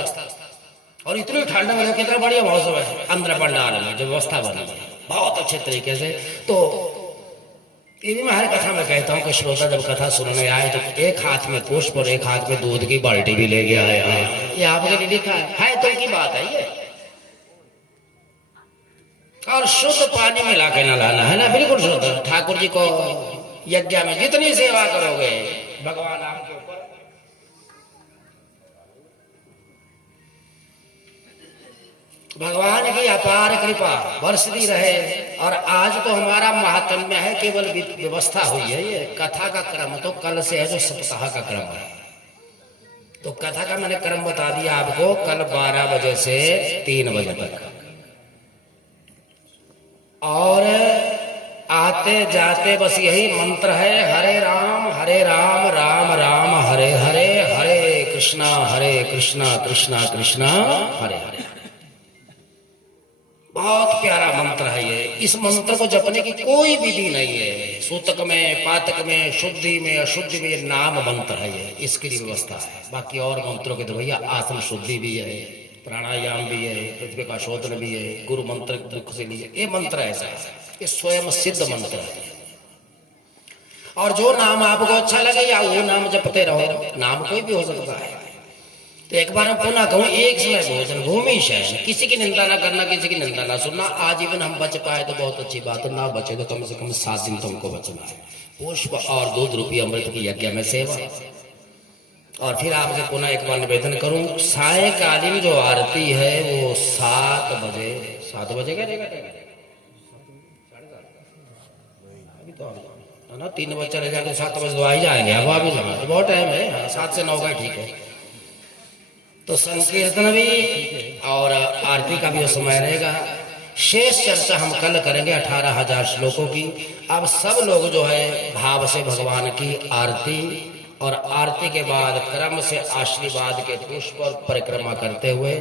और इतनी ठंड में कितना बढ़िया मौसम है अंदर पंडाल में जो व्यवस्था बनी है बहुत अच्छे तरीके से। तो ये भी मैं हर कथा में कहता हूँ कि श्रोता जब कथा सुनने आए तो एक हाथ में पुष्प और एक हाथ में दूध की बाल्टी भी ले गया है। ये आपके लिए लिखा है तो की बात है ये। और शुद्ध पानी मिला के नलाना है ना, बिल्कुल शुद्ध। ठाकुर जी को यज्ञ में जितनी सेवा करोगे भगवान आपके ऊपर भगवान की अपार कृपा बरसती रहे। और आज तो हमारा महात्म्य है, केवल व्यवस्था हुई है। ये कथा का क्रम तो कल से है, जो सप्ताह का क्रम है। तो कथा का मैंने क्रम बता दिया आपको, कल 12 बजे से 3 बजे तक। और आते जाते बस यही मंत्र है, हरे राम राम राम हरे हरे, हरे कृष्णा कृष्णा कृष्णा हरे हरे। बहुत प्यारा मंत्र है ये। इस मंत्र को जपने की कोई विधि नहीं है, सूतक में पातक में शुद्धि में अशुद्धि में, नाम मंत्र है ये, इसकी व्यवस्था है। बाकी और मंत्रों के तो भैया आसन शुद्धि भी है, प्राणायाम भी है, पृथ्वी का शोधन भी है, गुरु मंत्र दुख से लिए। ये मंत्र ऐसा है, ये स्वयं सिद्ध मंत्र है। और जो नाम आपको अच्छा लगे या वो नाम जपते रहो, नाम कोई भी हो सकता है। तो एक बार मैं पुनः कहूँ, एक समय भोजन भूमि शयन, किसी की निंदा ना करना, किसी की निंदा ना सुनना। आजीवन हम बच पाए तो बहुत अच्छी बात है, ना बचे तो कम से कम 7 दिन तुमको बचना है। पुष्प और दूध रूपी अमृत की यज्ञ में सेवा। और फिर आपसे पुनः एक बार निवेदन करूं, सायकालीन जो आरती है वो 7 बजे क्या ना, 3 बजे चले जाएंगे, 7 बजे तो आ ही जाएंगे। अब अभी तो बहुत टाइम है, 7 से 9 का ठीक है। तो संकीर्तन भी और आरती का भी समय रहेगा। शेष चर्चा हम कल करेंगे 18,000 श्लोकों की। अब सब लोग जो है भाव से भगवान की आरती, और आरती के बाद क्रम से आशीर्वाद के पुष्प और परिक्रमा करते हुए,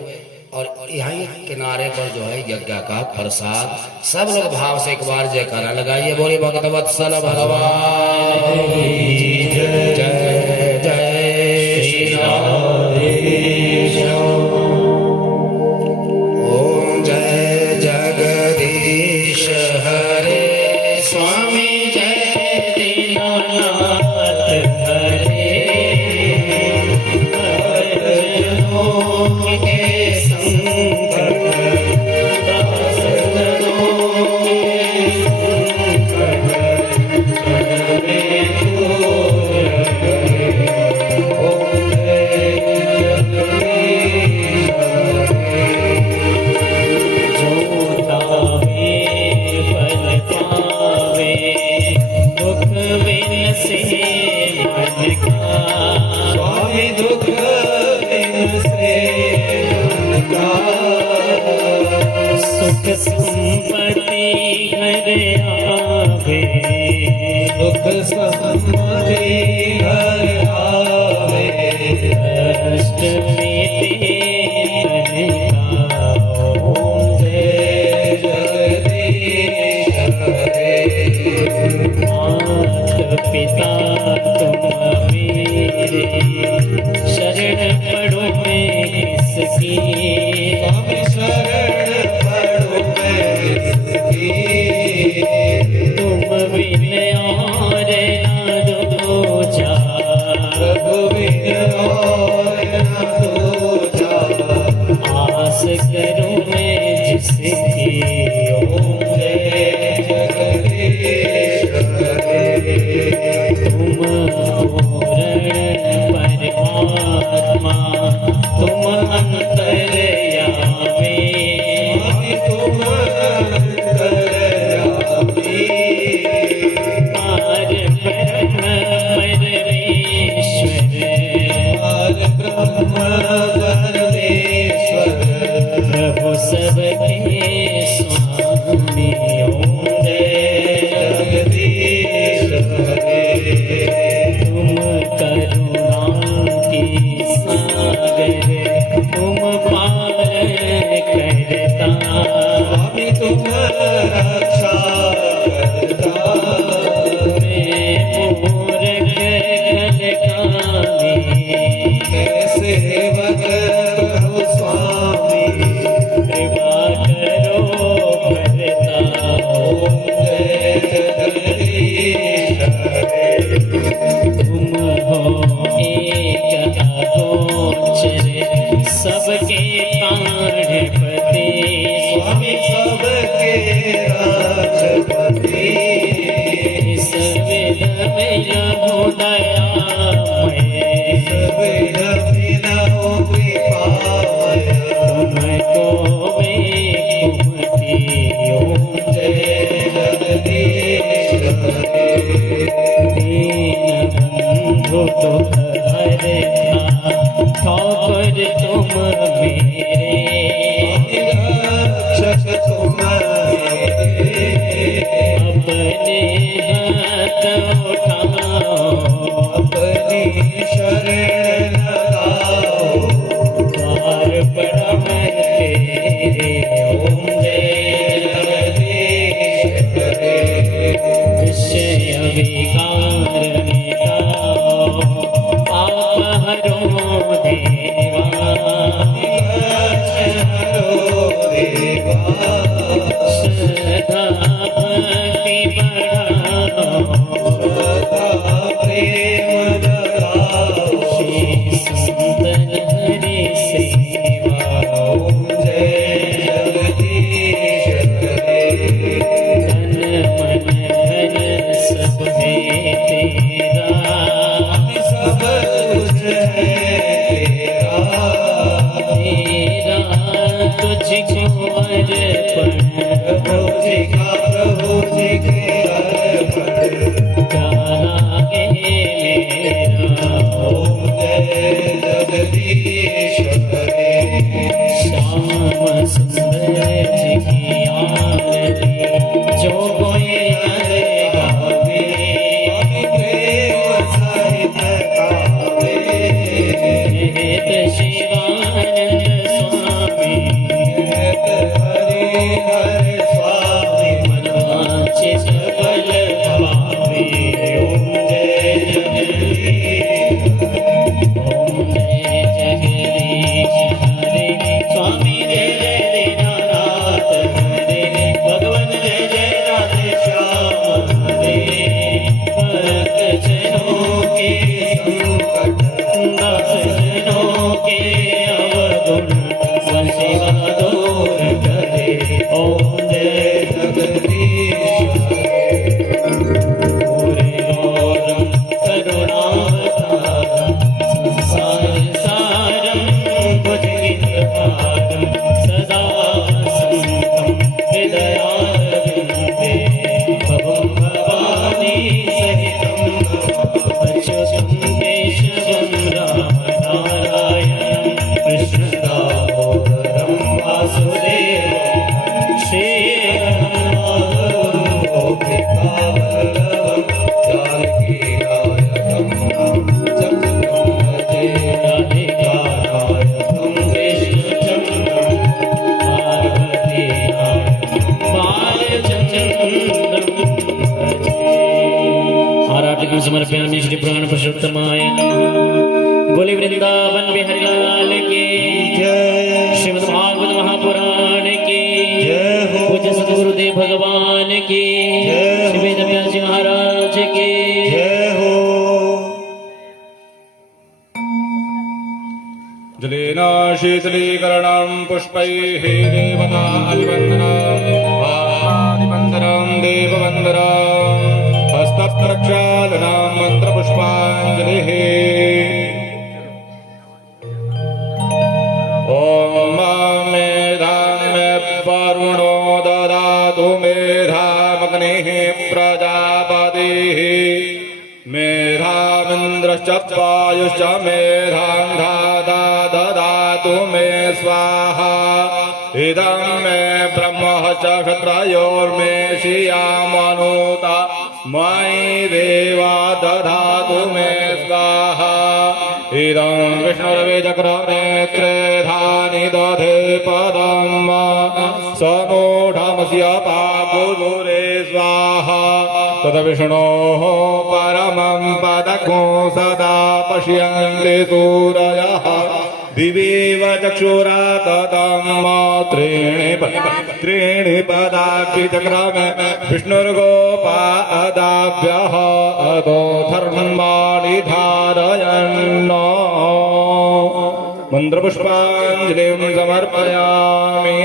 और यहीं किनारे पर जो है यज्ञ का प्रसाद। सब लोग भाव से एक बार जयकारा लगाइए, बोलिए भक्तवत्सल भगवान जय जय जय श्री राम। ओम जय जगदीश हरे स्वामी, जय दीनानाथ हरे, भक्तजनों के संकट दासजनों के संकट हमें दूर करे। ओम जय जगदीश हरे, जो तावे फल पावे, दुख बिन से मन का, स्वामी दुख बिन से मन का, सुख संपत्ति घर आवे, सुख संपत्ति घर आवे, कष्ट मिटे तन का। ओम जय जगदीश हरे, मात पिता तुम मेरे, शरण पड़ो मैं किसकी, स्वामी शरण पड़ो मैं किसकी, तुम बिन और ना दो दुख हरता ठाकुर तुम मेरे रक्षक तुम मेरे अपने हाथ उठाओ अपनी शरण लगाओ द्वार पड़ा मैं तेरे ओम जय जगदीश हरे विषय विकार मिटाओ आप हरो देवा देवा सदा भक्ति बढ़ाओ सदा प्रेम लगाओ श्री संतन हरि सेवा ओम जय जगदीश हरे तन मन धन सब है तेरा सब कुछ है तेरा तेरा तुझको अर्पण प्रभु जी का प्रभु जी के अर्पण प्यारा है मेरा ओम जय जगदीश हरे श्याम सुंदर जी की आरती जो कोई करे गावे प्रेम सहित गावे हेत शिवानंद स्वामी हरि हर स्वामी मनवांछित फल पावे ओम जय जगदीश ओम जय जगदीश हरे स्वामी जय जय दीनानाथ हरे भगवान जय जय राधे श्याम हरे भक्त जनों के संकट दास जनों के अवगुण संशिवा दूर करे ओम जय जगदीश पूरे गौरम करुणावतारम संसार सारम भुजगेन्द्रहारम सदा वसन्तं हृदयारविन्दे भवं भवानी सहितं अच्युतं केशवं राम नारायणं कृष्णदामोदरं वासुदेवं श्रीरामं गोपिकावल्लभं जानकीनायकं चन्द्रं भजे राधिकानायकं कृष्णचन्द्रं पार्वतीनायकं बालचन्द्रं भजे। आराधकं समर्पयामि श्री प्राण पुरुषोत्तमाय नमः। बोले वृंदावन बिहारी लाल की जय श्रीमद् भागवत महापुराण की जय हो पूज्य सद्गुरुदेव भगवान की जय हो। श्री वेद व्यास जी महाराज की जय हो जलेन शीतलीकरणं पुष्पैः देवताभिवन्दनं देववन्दनं हस्तप्रक्षालनं मन्त्रपुष्पाञ्जलिः ॐ मेधामे वरुणो ददातु मेधामग्निः प्रजापतिः मेधामिन्द्रश्च वायुश्च मेधान्धाता ददातु मे स्वाहा इदं मे ब्रह्मः च क्षत्रयोर्मे श्रियामनुता मयि देवा दधातु मे स्वाहा इदं विष्णुर्विचक्रनेत्रे धानि दधे पदं समूढमस्य पाकुलुरे स्वाहा तद्विष्णोः परमं पदको सदा पश्यन्ति सूरयः दिवीव चक्षुरा ततं त्रीणि पदाक्षिचक्रमे विष्णुर्गोपादाभ्यः अधो धर्माणि धारयन् मन्त्रपुष्पाञ्जलिं समर्पयामि।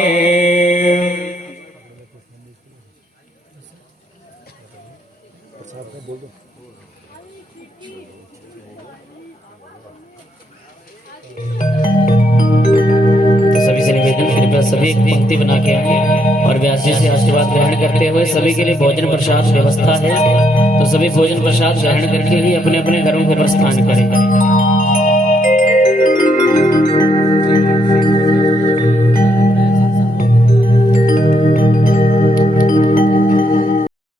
सभी से निवेदन कृपया सभी एक पंक्ति बना के आए और व्यास जी से आशीर्वाद ग्रहण करते हुए सभी के लिए भोजन प्रसाद व्यवस्था है। तो सभी भोजन प्रसाद ग्रहण करके ही अपने अपने घरों को प्रस्थान करें।